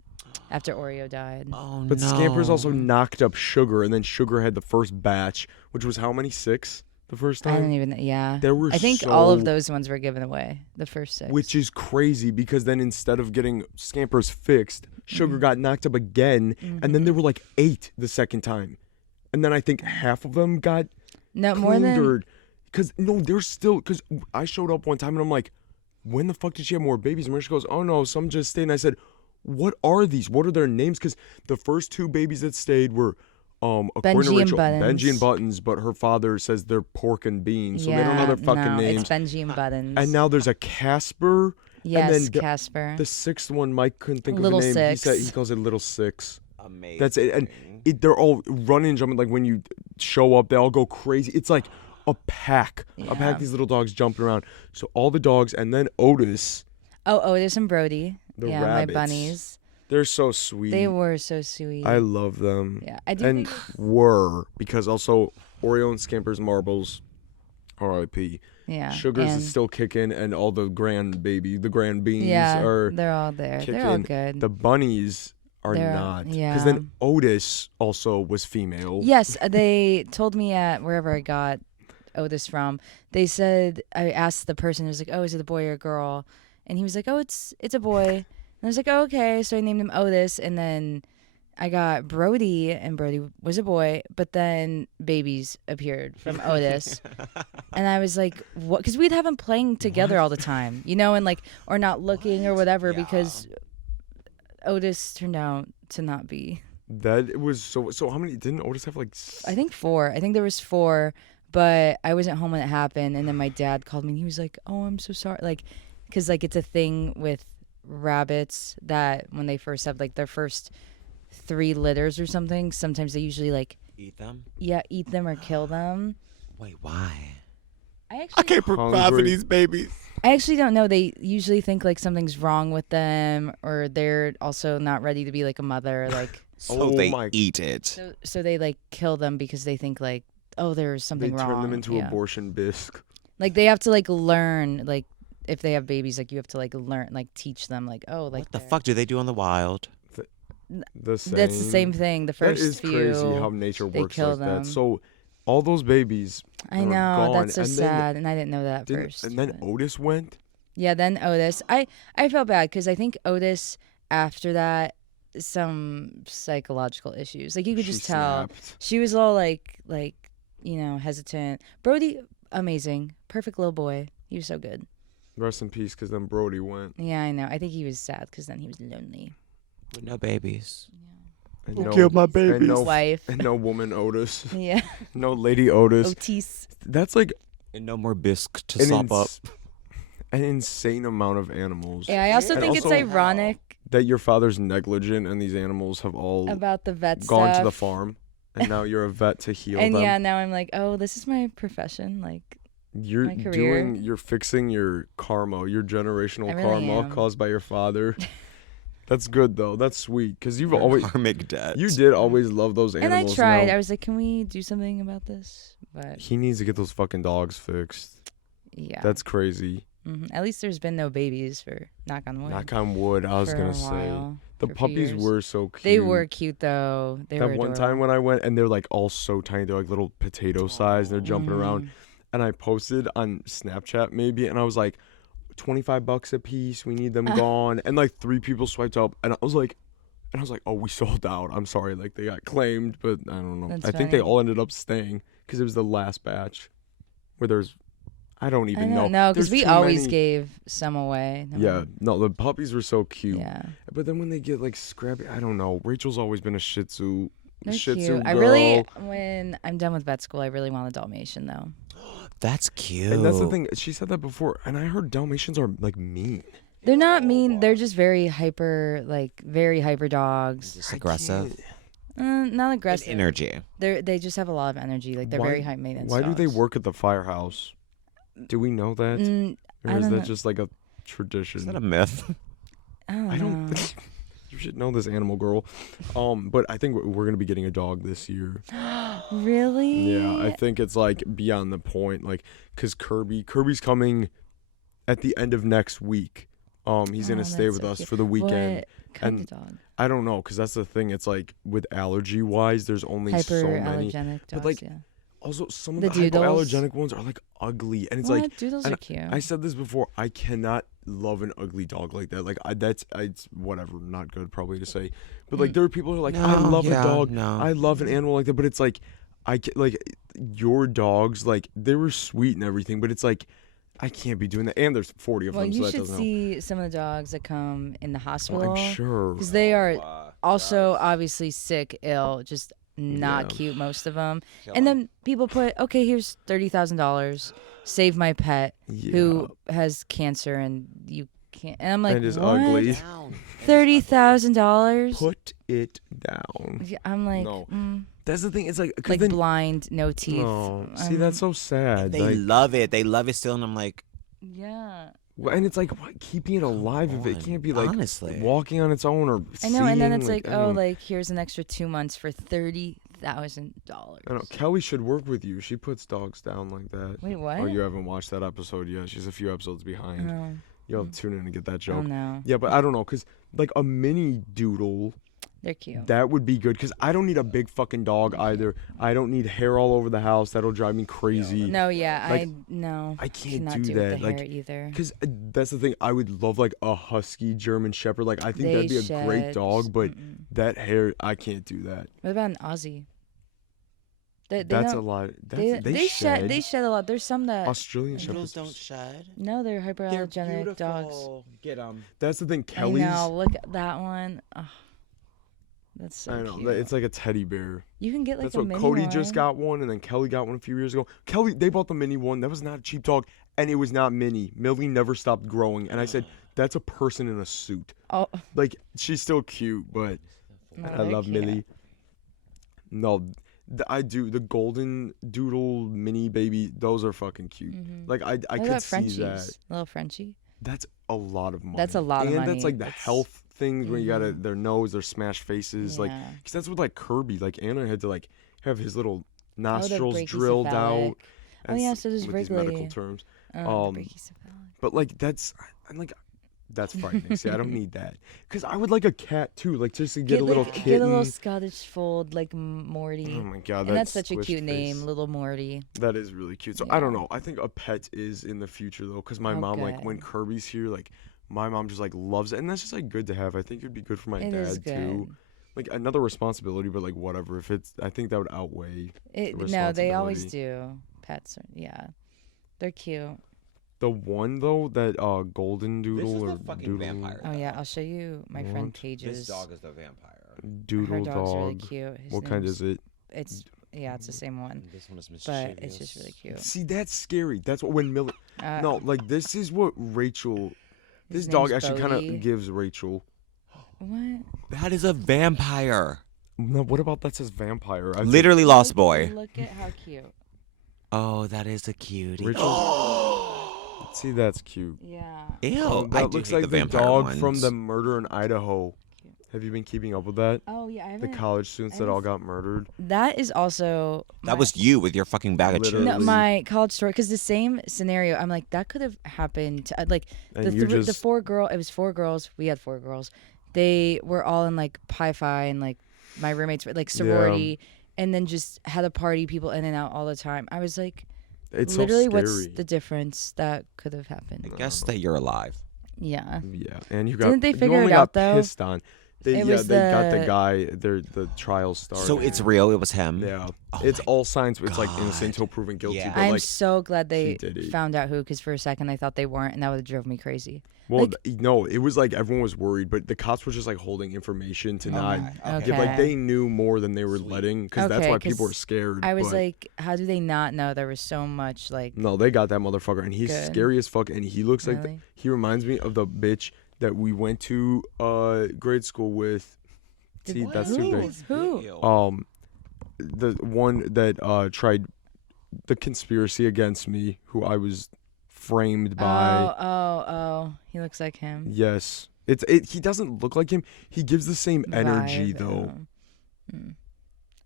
after Oreo died. Oh, But no. Scampers also knocked up Sugar, and then Sugar had the first batch, which was how many? 6 the first I time? don't even. Yeah. There were I think all of so- those ones were given away. The first 6. Which is crazy because then instead of getting Scampers fixed, Sugar got knocked up again, and then there were like 8 the second time. And then I think half of them got No, cleaned more than or... Because, no, they're still... Because I showed up one time and I'm like, when the fuck did she have more babies? And Marisha goes, oh no, some just stayed. And I said, what are these? What are their names? Because the first 2 babies that stayed were... according to Benji and Rachel, Buttons. Benji and Buttons, but her father says they're Pork and Beans, so they don't know their fucking no, names. It's Benji and Buttons. And now there's a Casper. yes, and then Casper. The 6th one, Mike couldn't think Little of the name. Six. He calls it Little Six. Amazing. That's it. And they're all running, jumping. Like when you show up, they all go crazy. It's like a pack. A pack of these little dogs jumping around. So all the dogs, and then Otis. Oh, Otis and Brody. The yeah, rabbits. my bunnies. They're so sweet. They were so sweet. I love them. Yeah, I do And think... were, because also Oreo and Scampers Marbles, R.I.P. Yeah. Sugars and is still kicking, and all the grand beans yeah, are they're all there. kicking. They're all good. The bunnies are They're- not. yeah. Because then Otis also was female. Yes, they told me at wherever I got Otis from. They said, I asked the person, it was like, oh, is it a boy or a girl? And he was like, oh, it's a boy. And I was like, oh, okay. So I named him Otis, and then I got Brody, and Brody was a boy, but then babies appeared from Otis. And I was like, what? Because we'd have them playing together all the time, and like, or not looking or whatever, because Otis turned out to not be. That was so how many didn't Otis have like I think 4. I think there was 4, but I wasn't home when it happened. And then my dad called me and he was like, oh, I'm so sorry. Like, because like it's a thing with rabbits that when they first have like their first 3 litters or something, sometimes they usually like Eat them? eat them or kill them. Wait, why? I I can't provide for Hungry. these babies. I actually don't know. They usually think like something's wrong with them, or they're also not ready to be like a mother. Like, So Oh they my- eat it. so they like kill them because they think like, oh, there's they something wrong. turned them into Yeah. abortion bisque. Like they have to like learn, like if they have babies, like you have to like learn, like teach them, like, oh, like What the they're- fuck do they do in the wild? The same. That's the same thing. The That first is few, crazy how nature they works kill like them. that. So all those babies I are know, gone, that's so and then sad, and I didn't know that at didn't- first. and then but- Otis went. yeah, then Otis. I felt bad because I think Otis after that some psychological issues. Like you could She just tell snapped. she was all like hesitant. Brody, amazing, perfect little boy. He was so good. Rest in peace, because then Brody went. Yeah, I know. I think he was sad because then he was lonely. With no babies. And Who no, killed my and babies? no, Wife. and no woman Otis. Yeah. No lady Otis. Otis. That's like And no more bisque to an, sop up. an insane amount of animals. Yeah, I also And think also- it's ironic That your father's negligent and these animals have all about the vet gone stuff. to the farm. And now you're a vet to heal And them. yeah, now I'm like, oh, this is my profession. Like, You're my career. you're fixing your karma, your generational I really karma am. caused by your father. That's good though. That's sweet because you've always Karmic debt. you did always love those and animals. I tried. now. I was like, can we do something about this? But He needs to get those fucking dogs fixed. yeah, That's crazy. At least there's been no babies for knock on wood. Knock on wood. I was for gonna a say while, the for a few puppies years. were so cute. They were cute though. They That were one adorable. time when I went and they're like all so tiny, they're like little potato size. They're jumping around, and I posted on Snapchat maybe, and I was like, $25 a piece. We need them gone. And like 3 people swiped up, and I was like, oh, we sold out. I'm sorry, like they got claimed, but I don't know. That's I think they funny. all ended up staying because it was the last batch. Where there's, I don't I even know. don't know because There's we too always many- gave some away. No Yeah, one- no, the puppies were so cute. yeah. But then when they get like scrappy, I don't know. Rachel's always been a Shih Tzu. They're Shih cute. Tzu girl. I really, when I'm done with vet school, I really want a Dalmatian though. That's cute. And that's the thing. She said that before, and I heard Dalmatians are like mean. They're not mean. They're just very hyper dogs. Just aggressive. Not aggressive. Energy. They just have a lot of energy. Like they're Why- very high maintenance. Why do they dogs. work at the firehouse? Do we know that, I or is don't that know. just like a Is tradition? that a myth? I don't. You should know this, animal girl. But I think we're gonna be getting a dog this year. Really? Yeah, I think it's like beyond the point, like, cause Kirby's coming at the end of next week. He's gonna Oh, stay that's with so us cute. for the weekend. What kind and of dog? I don't know, cause that's the thing. It's like with allergy wise, there's only so many. Hyperallergenic dogs. like, yeah. Also, some of The the doodles? hypoallergenic ones are like ugly, and it's What? like, Doodles and are cute. I said this before. I cannot love an ugly dog like that. Like, it's whatever, not good probably to say, but like there are people who are like, I No, love a yeah, dog, no. I love an animal like that, but it's like, like your dogs, like they were sweet and everything, but it's like, I can't be doing that. And there's 40 of Well, them, so you that should doesn't help. see some of the dogs that come in the Oh, hospital. I'm sure. Because they are also yes. obviously sick, ill, just not Yeah. cute, most of them. Kill And 'em. then people put, okay, here's $30,000, save my pet Yeah. who has cancer, and you can't. And I'm like, And is what? ugly. Down. $30,000? Put it down. Yeah, I'm like, No. That's the thing. It's like, cause like then, blind, no teeth. no. See, that's so sad. They like, love it. They love it still, and I'm like, yeah. and it's like what, keeping it alive if it on, can't be like honestly. walking on its own or I know, and then seeing, it's like, I oh, don't know. like here's an extra 2 months for $30,000. I don't know. Kelly should work with you. She puts dogs down like that. Wait, what? Oh, you haven't watched that episode yet. She's a few episodes behind. Oh, You'll have to tune in to get that oh joke. no, Yeah, but I don't know, cause like a mini doodle, they're cute. that would be good. Cause I don't need a big fucking dog either. I don't need hair all over the house. That'll drive me crazy. No, yeah, Like, I can't cannot do do that. with the Like, hair either. Cause that's the thing. I would love like a husky German Shepherd. Like I think that'd be a great shed. dog, but that hair, I can't do that. What about an Aussie? They That's a don't- lot. They, That's, they shed. They shed a lot. There's some that Australian Doodles Shepherds. don't shed. no, they're They're hyperallergenic dogs. beautiful. Get them. That's the thing. I Kelly's. know. Look at that one. Oh, that's so I know. cute. It's like a teddy bear. You can get like That's a what mini Cody one. just got one, and then Kelly got one a few years ago. Kelly, they bought the mini one. That was not a cheap dog, and it was not mini. Millie never stopped growing, and I said, "That's a person in a suit." Oh, Like she's still cute, but no, I they're love cute. Millie. No, I do. The golden doodle mini baby, those are fucking cute. Like I What could about see Frenchies? that. Little Frenchie. That's a lot of money. That's a lot of and money. that's like the That's- health things where you gotta their nose, their smashed faces, like Yeah. because that's what like Kirby, like Anna had to like have his little Oh, the nostrils drilled out. brachycephalic. Oh yeah, That's so does with these Wrigley. medical terms. The Um, brachycephalic. But like I'm like that's frightening. See, I don't need that because I would like a cat too, like just to get a little kitten. Get a little Scottish fold like Morty. Oh my god, And that's such a squished cute name, face. Little Morty. That is really cute. So I don't know. I think a pet is in the future though, because my Oh, mom like when good. Kirby's here, like my mom just like loves it, and that's just like good to have. I think it'd be good for my It is dad too. good. Like another responsibility, but like whatever. If it's, I think that would outweigh No, they always responsibility. do. Pets, yeah, they're cute. the one though. That golden doodle is the or fucking doodle, vampire. Oh yeah, I'll show you my friend What? Page's. This dog is the vampire. doodle Her dog's dog. really cute. His What kind name's- is it? It's it's the same one, And this one is but mischievous. it's just really cute. See, that's scary. That's what when Millie. Uh, No, like this is what Rachel. his This dog name's actually kind Bodhi. of gives Rachel. What? That is a vampire. No, what about that says vampire? I think Literally Lost Boy. Look at how cute. Oh, that is a cutie. Rachel. See, that's cute. Yeah. Ew, That I do looks hate like the the vampire dog ones. from the murder in Idaho. Cute. Have you been keeping up with that? Oh yeah, I The haven't. college students that all got murdered. That is also. That was you with your fucking bag of chips. Literally. No, my college story, because the same scenario. I'm like, that could have happened. To, like And the you the just 4 girl. It was 4 girls. We had 4 girls. They were all in like Pi Phi, and like my roommates were like sorority, and then just had a party, people in and out all the time. I was like, it's literally, so scary. what's the difference that could have happened? I guess that you're alive. Yeah. Yeah, and you got. Didn't they you figure only it got out, though? Pissed on. They It yeah was they got the the- guy. The trial started. So it's real. It was him. yeah. Oh It's my all signs. It's like God. innocent until proven guilty. Yeah. But I'm like, so glad they did it. found out who, because for a second I thought they weren't, and that would have drove me crazy. well, like- no, it was like everyone was worried, but the cops were just like holding information to not. Okay. Give, like Okay. they knew more than they were letting, because that's Okay, why people 'cause were scared. I was but- like, how do they not know there was so much like? No, they got that motherfucker, and he's Good. scary as fuck, and he looks like Really? he reminds me of the bitch that we went to grade school with. See, that's too big. Who? The one that tried the conspiracy against me, who I was framed by. Oh, he looks like him. Yes, he doesn't look like him. He gives the same energy Vibe, though.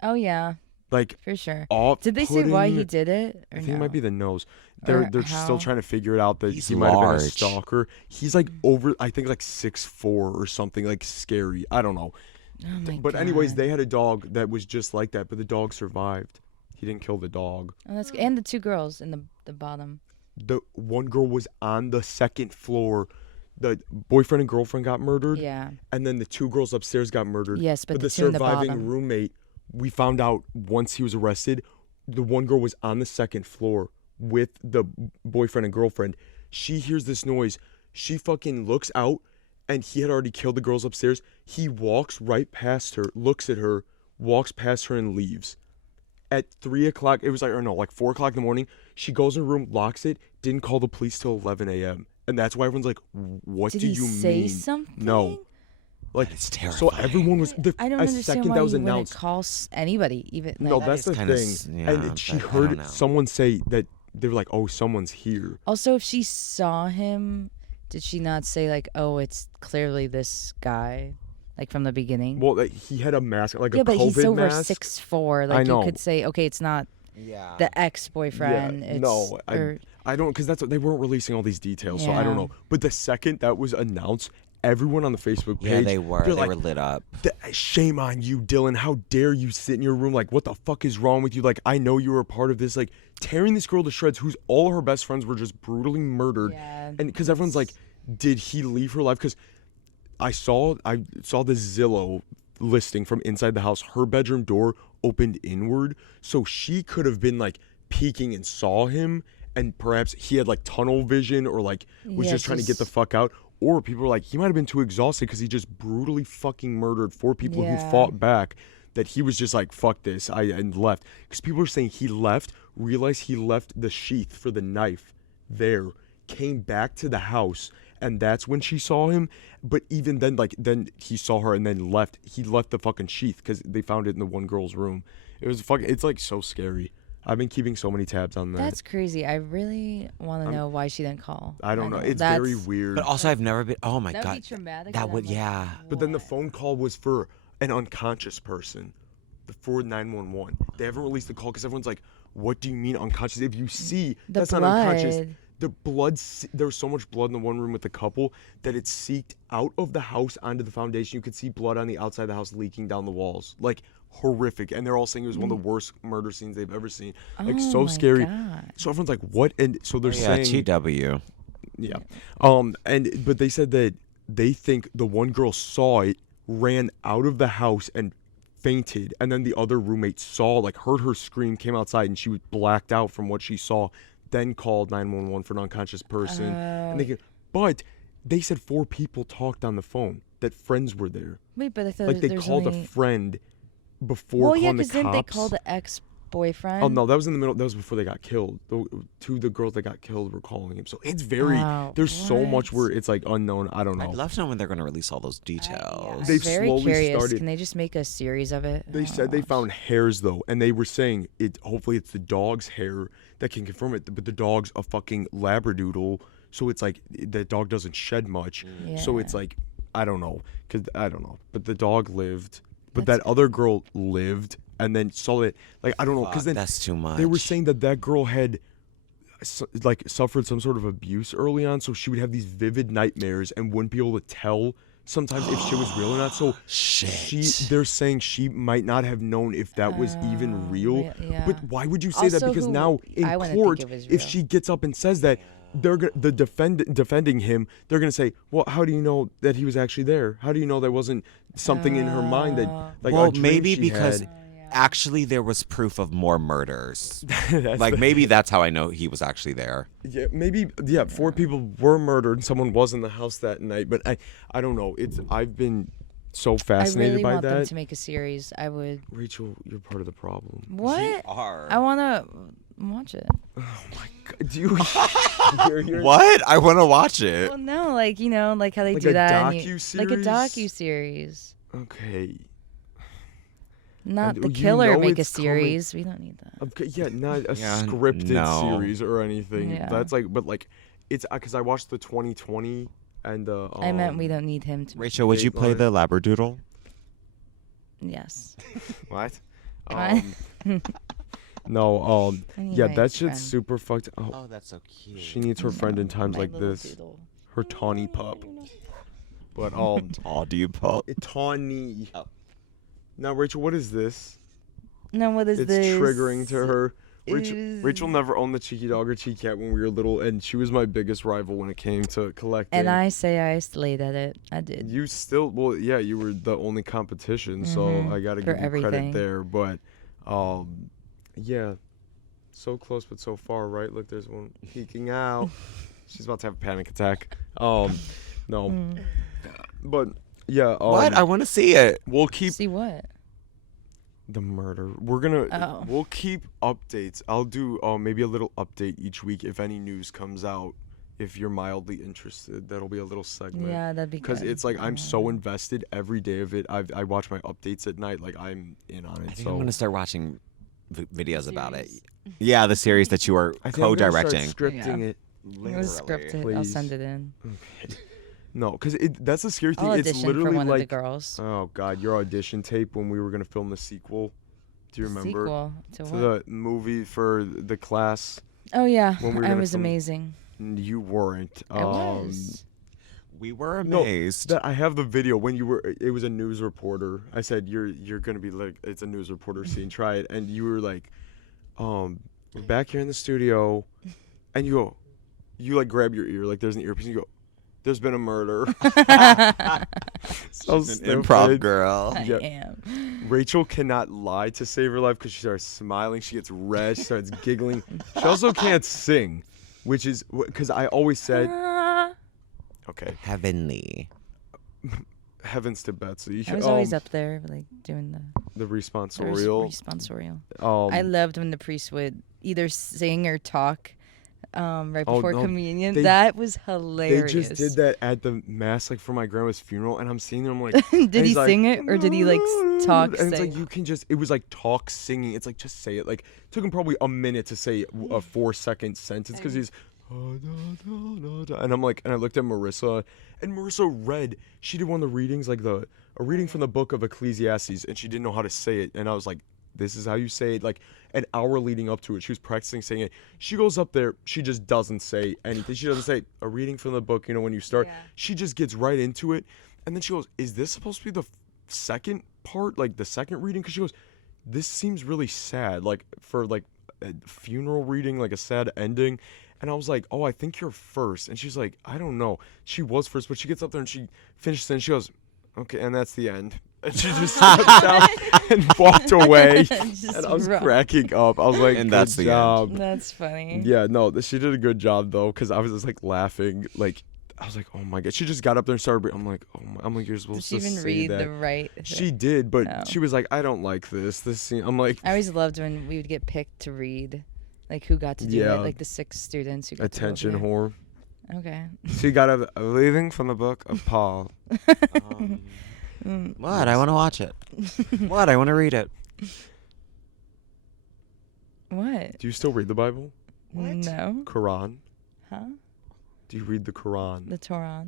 Oh yeah, Like for sure. off. Did they say why he did it? Or I think it no? might be the nose. Or They're still how? trying to figure it out that He's he might have been a large. stalker. He's like over, I think like 6'4" or something, like scary. I don't know. Oh my But anyways, God. they had a dog that was just like that, but the dog survived. He didn't kill the dog. Oh, that's and the 2 girls in the bottom. The one girl was on the second floor. The boyfriend and girlfriend got murdered. Yeah. And then the 2 girls upstairs got murdered. Yes, but the 2 surviving in the bottom. roommate, we found out once he was arrested, the one girl was on the second floor with the boyfriend and girlfriend. She hears this noise. She fucking looks out, and he had already killed the girls upstairs. He walks right past her, looks at her, walks past her, and leaves. At 3 o'clock, it was like 4 o'clock in the morning, she goes in her room, locks it, didn't call the police till 11 a.m. And that's why everyone's like, what Did do he you say mean? something? No. Like, It's terrifying. so everyone was, I don't a understand second why that was you wouldn't announced. call anybody even. No, Like, that's is the kinda thing. yeah, And she but I don't heard know. someone say that they were like, oh, someone's here. also, if she saw him, did she not say like, "Oh, it's clearly this guy," like from the beginning? Well, like, he had a mask, like yeah, a but COVID he's over mask. 6'4". Like know. you could say, okay, it's not Yeah. the ex-boyfriend. Yeah, It's, no, or, I don't, because they weren't releasing all these details, so I don't Yeah. know. But the second that was announced, everyone on the Facebook page, Yeah, they were. they're They like, were lit up. Shame on you, Dylan. How dare you sit in your room? Like, what the fuck is wrong with you? Like, I know you were a part of this. Like, tearing this girl to shreds, who's all her best friends were just brutally murdered. Yeah, And because everyone's like, did he leave her life? Because I saw the Zillow listing from inside the house. Her bedroom door opened inward, so she could have been like peeking and saw him, and perhaps he had like tunnel vision or like was Yeah, just trying to get the fuck out. Or people were like, he might have been too exhausted because he just brutally fucking murdered 4 people who Yeah. fought back. That he was just like, fuck this, and left. Because people were saying he left, realized he left the sheath for the knife there, came back to the house, and that's when she saw him. But even then, like, then he saw her and then left. He left the fucking sheath because they found it in the one girl's room. It was fucking, it's like so scary. I've been keeping so many tabs on that. that's crazy. I really want to know why she didn't call. I don't know. It's That's- very weird. But also, I've never been. Oh my That'd god. be traumatic. That and would, I'm like, yeah. But then the what? phone call was for an unconscious person, for 911. They haven't released the call because everyone's like, "What do you mean unconscious? If you see, The that's not unconscious." blood. The blood. There was so much blood in the one room with the couple that it seeped out of the house onto the foundation. You could see blood on the outside of the house leaking down the walls, like horrific. And they're all saying it was one of the worst murder scenes they've ever seen. Like Oh so my scary. God. So everyone's like, "What?" And so they're Yeah, saying, TW. yeah. But they said that they think the one girl saw it, ran out of the house and fainted, and then the other roommate saw, like, heard her scream, came outside, and she was blacked out from what she saw, then called 911 for an unconscious person. But they said 4 people talked on the phone, that friends were there. Wait, but I thought Like, they there's called only... a friend before Well, yeah, calling the because cops. didn't they call the ex-boyfriend? Oh no, that was in the middle. That was before they got killed. Two of the girls that got killed were calling him. So it's very. Oh, there's so much what? where it's like unknown. I don't know. I'd love to know when they're going to release all those details. I'm They've very slowly curious. started- Can they just make a series of it? They said they found hairs though, and they were saying it. Hopefully, it's the dog's hair that can confirm it. But the dog's a fucking labradoodle, so it's like the dog doesn't shed much. So it's Yeah. like I don't know, But the dog lived. But That's that other girl lived, and then saw it. Like I don't know, because Fuck, then that's too much. they were saying that girl had like suffered some sort of abuse early on, so she would have these vivid nightmares and wouldn't be able to tell sometimes if shit was real or not. So Shit. they're saying she might not have known if that was even real. yeah. But why would you say that? Also, Because who- now in I wouldn't think court, it was if real. she gets up and says that, defending him, they're gonna say, well, how do you know that he was actually there? How do you know there wasn't something in her mind that like well, a dream maybe she because had? actually there was proof of more murders. That's Like the- maybe that's how I know he was actually there. Yeah, maybe. Yeah, 4 people were murdered and someone was in the house that night. But I don't know. I've been so I fascinated really by want them that. to make a series. I would. Rachel, you're part of the problem. What? are. I want to watch it. Oh my god, do you? you're- What? I want to watch it. Well, no, like like how they Like do a that. like a docu-series? docu-series. Okay. Not And the you killer know make a it's coming- series. We don't need that. Okay. Yeah, not a Yeah, scripted no. series or anything. Yeah. That's like, but like, it's because I watched the 2020 and the. I meant we don't need him to. Rachel, would you play the Labradoodle? Yes. What? What? No. I need Yeah, my that shit's friend. super fucked. Oh, Oh, that's so cute. she needs her friend in times My like little this. doodle. Her tawny pup. But Oh, do you pull? tawny. Oh. Now, Rachel, what is this? No, what is It's this? triggering to her. Rachel, Is- Rachel never owned the cheeky dog or cheeky cat when we were little, and she was my biggest rival when it came to collecting. And I say I slayed at it. I did. You still, well, yeah, you were the only competition, so Mhm, I gotta for give you everything. credit there. But, yeah, so close but so far, right? Look, there's one peeking out. She's about to have a panic attack. No, Mm. but yeah, What? I want to see it. we'll keep See what? the murder. We're gonna, Oh. we'll keep updates. I'll do maybe a little update each week if any news comes out. If you're mildly interested, that'll be a little segment. Yeah, that'd be good. Because it's like I'm so invested every day of it. I watch my updates at night. Like I'm in on I it. think So I'm gonna start watching videos about it. Series. Yeah, the series that you are I think I'm gonna start co-directing. scripting Yeah. it. It was scripted. I'll Please. send it in. Okay. No, because that's the scary thing. I'll It's audition literally for one of the like, girls. oh god, your audition tape when we were gonna film the sequel. Do you remember? Sequel to To what? the movie for the class. Oh yeah, when we were I gonna was film- amazing. You weren't. I was. We were No, amazed. That I have the video when you were. It was a news reporter. I said you're gonna be like, it's a news reporter scene. Try it, and you were like, we're back here in the studio, and you like grab your ear like there's an earpiece. And you go, there's been a murder. So She's an improv stupid. girl. I Yeah. am. Rachel cannot lie to save her life because she starts smiling. She gets red. She starts giggling. She also can't sing, which is because I always said, okay, Heavenly. heavens to Betsy. I was always up there, like doing the the responsorial. responsorial. Um, I loved when the priest would either sing or talk right Oh, before no, communion. they- That was they hilarious. just did that at the mass, like for my grandma's funeral, and I'm seeing them like. Did and he he's like, sing it or did he like talk? And it's sing? like you can just. It was like talk singing. It's like just say it. Like took him probably a minute to say a 4-second sentence because he's. And I'm like, and I looked at Marissa, and Marissa read. She did one of the readings, like a reading from the book of Ecclesiastes, and she didn't know how to say it. And I was like, this is how you say it. Like an hour leading up to it, she was practicing saying it. She goes up there, she just doesn't say anything. She doesn't say a reading from the book. You know, when you start, she just gets right into it, and then she goes, "Is this supposed to be the second part, like the second reading?" Because she goes, "This seems really sad, like for like a funeral reading, like a sad ending." And I was like, "Oh, I think you're first." And she's like, "I don't know." She was first, but she gets up there and she finishes and she goes, "Okay," and that's the end. And she just sat down and walked away. Just And I was rough. cracking up. I was like, And "Good that's the end. job." That's funny. Yeah, no, she did a good job though, because I was just like laughing. Like, I was like, "Oh my god!" She just got up there and started. I'm like, "Oh my!" I'm like, "You're Did supposed she to even say read that." the right? She did, but No. she was like, "I don't like this. This scene." I'm like, I always loved when we would get picked to read, like who got to do Yeah. it, like the 6 students who got attention to go whore. there. Okay. She got a reading from the book of Paul. What? I want to watch it. What? I want to read it. What? Do you still read the Bible? What? No. Quran? Huh? Do you read the Quran? The Torah.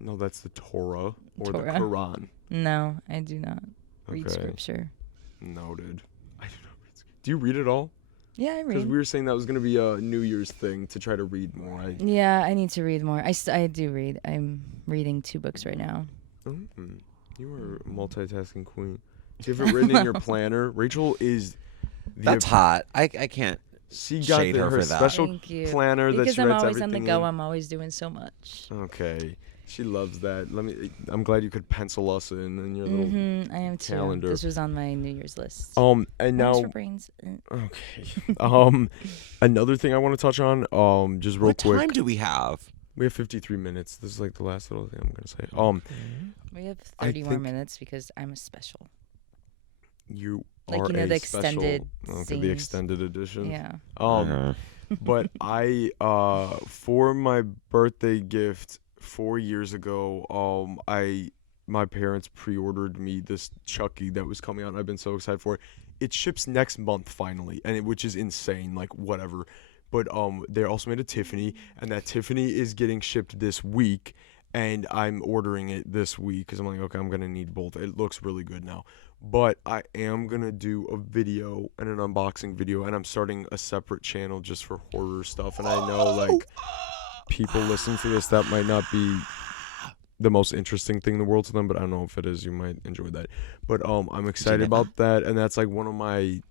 No, that's the Torah or Torah. the Quran. No, I do not read Okay. scripture. Noted. I do not read. Do you read it all? Yeah, I Because read. we were saying that was gonna be a New Year's thing to try to read more. Yeah, I need to read more. I do read. I'm reading 2 books right now. You were a multitasking queen. Do you have it written in your planner? Rachel is. That's hot. I can't. She got Shade her her for that. special Thank you. planner that Because she I'm writes always on everything the go. in. I'm always doing so much. Okay. She loves that. I'm glad you could pencil us in your little. I am too. calendar. This was on my New Year's list. And Thanks now for Brainz. okay. Another thing I want to touch on, just real What quick. time do we have? We have 53 minutes. This is like the last little thing I'm gonna say. We have I 30 more think- minutes because I'm a special. You Like, are you know, a the special, extended the scenes. extended edition. Yeah. But I for my birthday gift 4 years ago, my parents pre-ordered me this Chucky that was coming out, and I've been so excited for it. It ships next month finally, which is insane. Like whatever. But they also made a Tiffany, and that Tiffany is getting shipped this week, and I'm ordering it this week because I'm like, okay, I'm gonna need both. It looks really good now. But I am gonna do a video and an unboxing video, and I'm starting a separate channel just for horror stuff. And I know like people listening to this, that might not be the most interesting thing in the world to them, but I don't know if it is. You might enjoy that. But I'm excited never? about that, and that's like one of my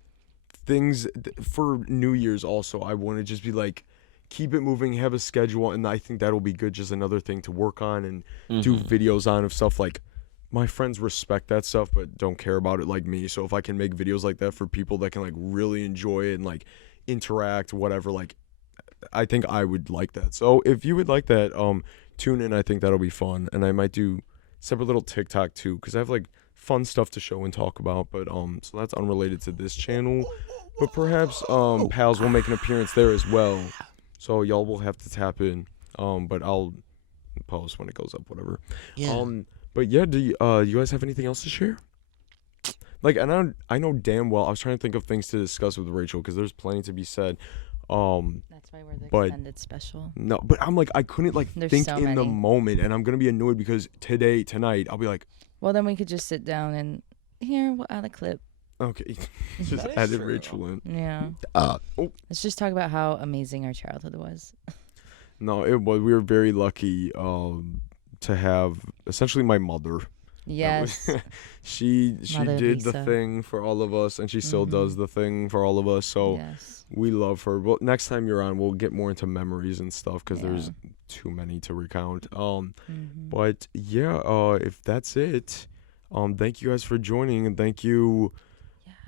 things for New Year's also. I want to just be like, keep it moving, have a schedule, and I think that'll be good. Just another thing to work on and do videos on of stuff like. My friends respect that stuff, but don't care about it like me. So if I can make videos like that for people that can like really enjoy it and like interact, whatever, like I think I would like that. So if you would like that, tune in. I think that'll be fun, and I might do separate little TikTok too, because I have like fun stuff to show and talk about. But so that's unrelated to this channel, but perhaps pals will make an appearance there as well. So y'all will have to tap in. But I'll post when it goes up, whatever. Yeah. But yeah, do you guys have anything else to share? Like, and I know damn well. I was trying to think of things to discuss with Rachel because there's plenty to be said. That's why we're the but- extended special. No, but I'm like I couldn't like There's think so in the many. moment, and I'm gonna be annoyed because tonight, I'll be like, Well, then we could just sit down and here we'll add a clip. okay, just That is added true. Rachel in. Yeah. Oh Let's just talk about how amazing our childhood was. no, it was. We were very lucky to have essentially my mother. Yes. she Mother did the Lisa. thing for all of us, and she still does the thing for all of us. So Yes. we love her. Well, next time you're on, we'll get more into memories and stuff because Yeah. there's too many to recount. Mhm. But yeah, if that's it, thank you guys for joining, and thank you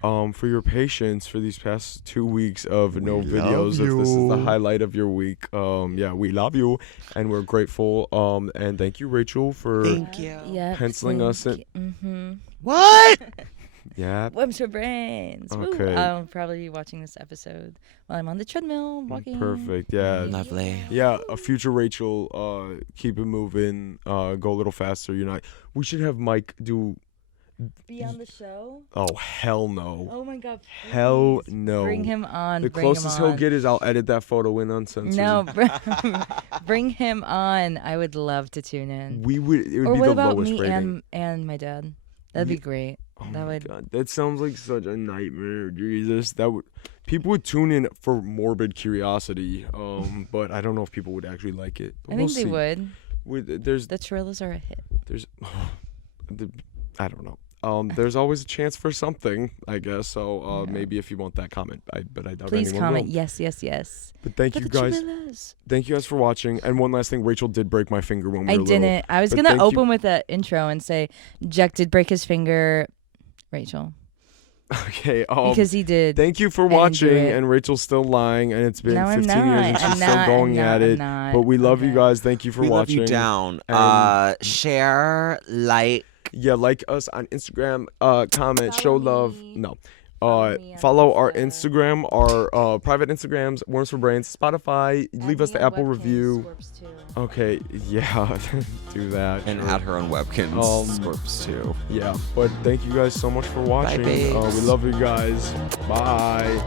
for your patience for these past 2 weeks of no We videos. love If this is the you. highlight of your week, yeah, we love you and we're grateful. And thank you, Rachel, for Thank you. Yeah. penciling us in. Mm-hmm. What? Yeah. Worms for brains. Woo. Okay. I'll probably be watching this episode while I'm on the treadmill walking. Perfect. Yeah. Lovely. Yeah, a future Rachel, keep it moving, go a little faster. We should have Mike do. Be on the show. Oh hell no. Oh my God. Hell please. no. Bring him on. The bring him closest he'll on. get is I'll edit that photo in uncensored. No, bring him on. I would love to tune in. It would Or be what the about lowest me rating. and my dad? That'd be Ye- great. Oh that my would. God, that sounds like such a nightmare. Jesus, people would tune in for morbid curiosity. But I don't know if people would actually like it. But I we'll think they see. would. There's The Trillas are a hit. I don't know. There's always a chance for something, I guess. So Yeah. maybe if you want that comment, but I doubt Please anyone comment. will. Yes, yes, yes. But thank But you the guys. Trillas. Thank you guys for watching. And one last thing, Rachel did break my finger when we I were little. didn't. I was But gonna thank you- open with an intro and say, Jack did break his finger. Rachel, Okay. because he did. Thank you for and do watching. it. And Rachel's still lying, and it's been No, I'm 15 years, and not. she's I'm still not. going I'm at not. it. I'm not. But we love you Okay. guys. Thank you for We love watching. you down. And- Share, like. Yeah, like us on Instagram. Comment, show Follow love. me. No. Follow me on Follow our Insta. Instagram, our private Instagrams, Worms for Brains, Spotify. Leave us the Apple review. Okay, yeah, do that. And sure. add her own webkins. Scorps too. Yeah, but thank you guys so much for watching. babes. We love you guys. Bye.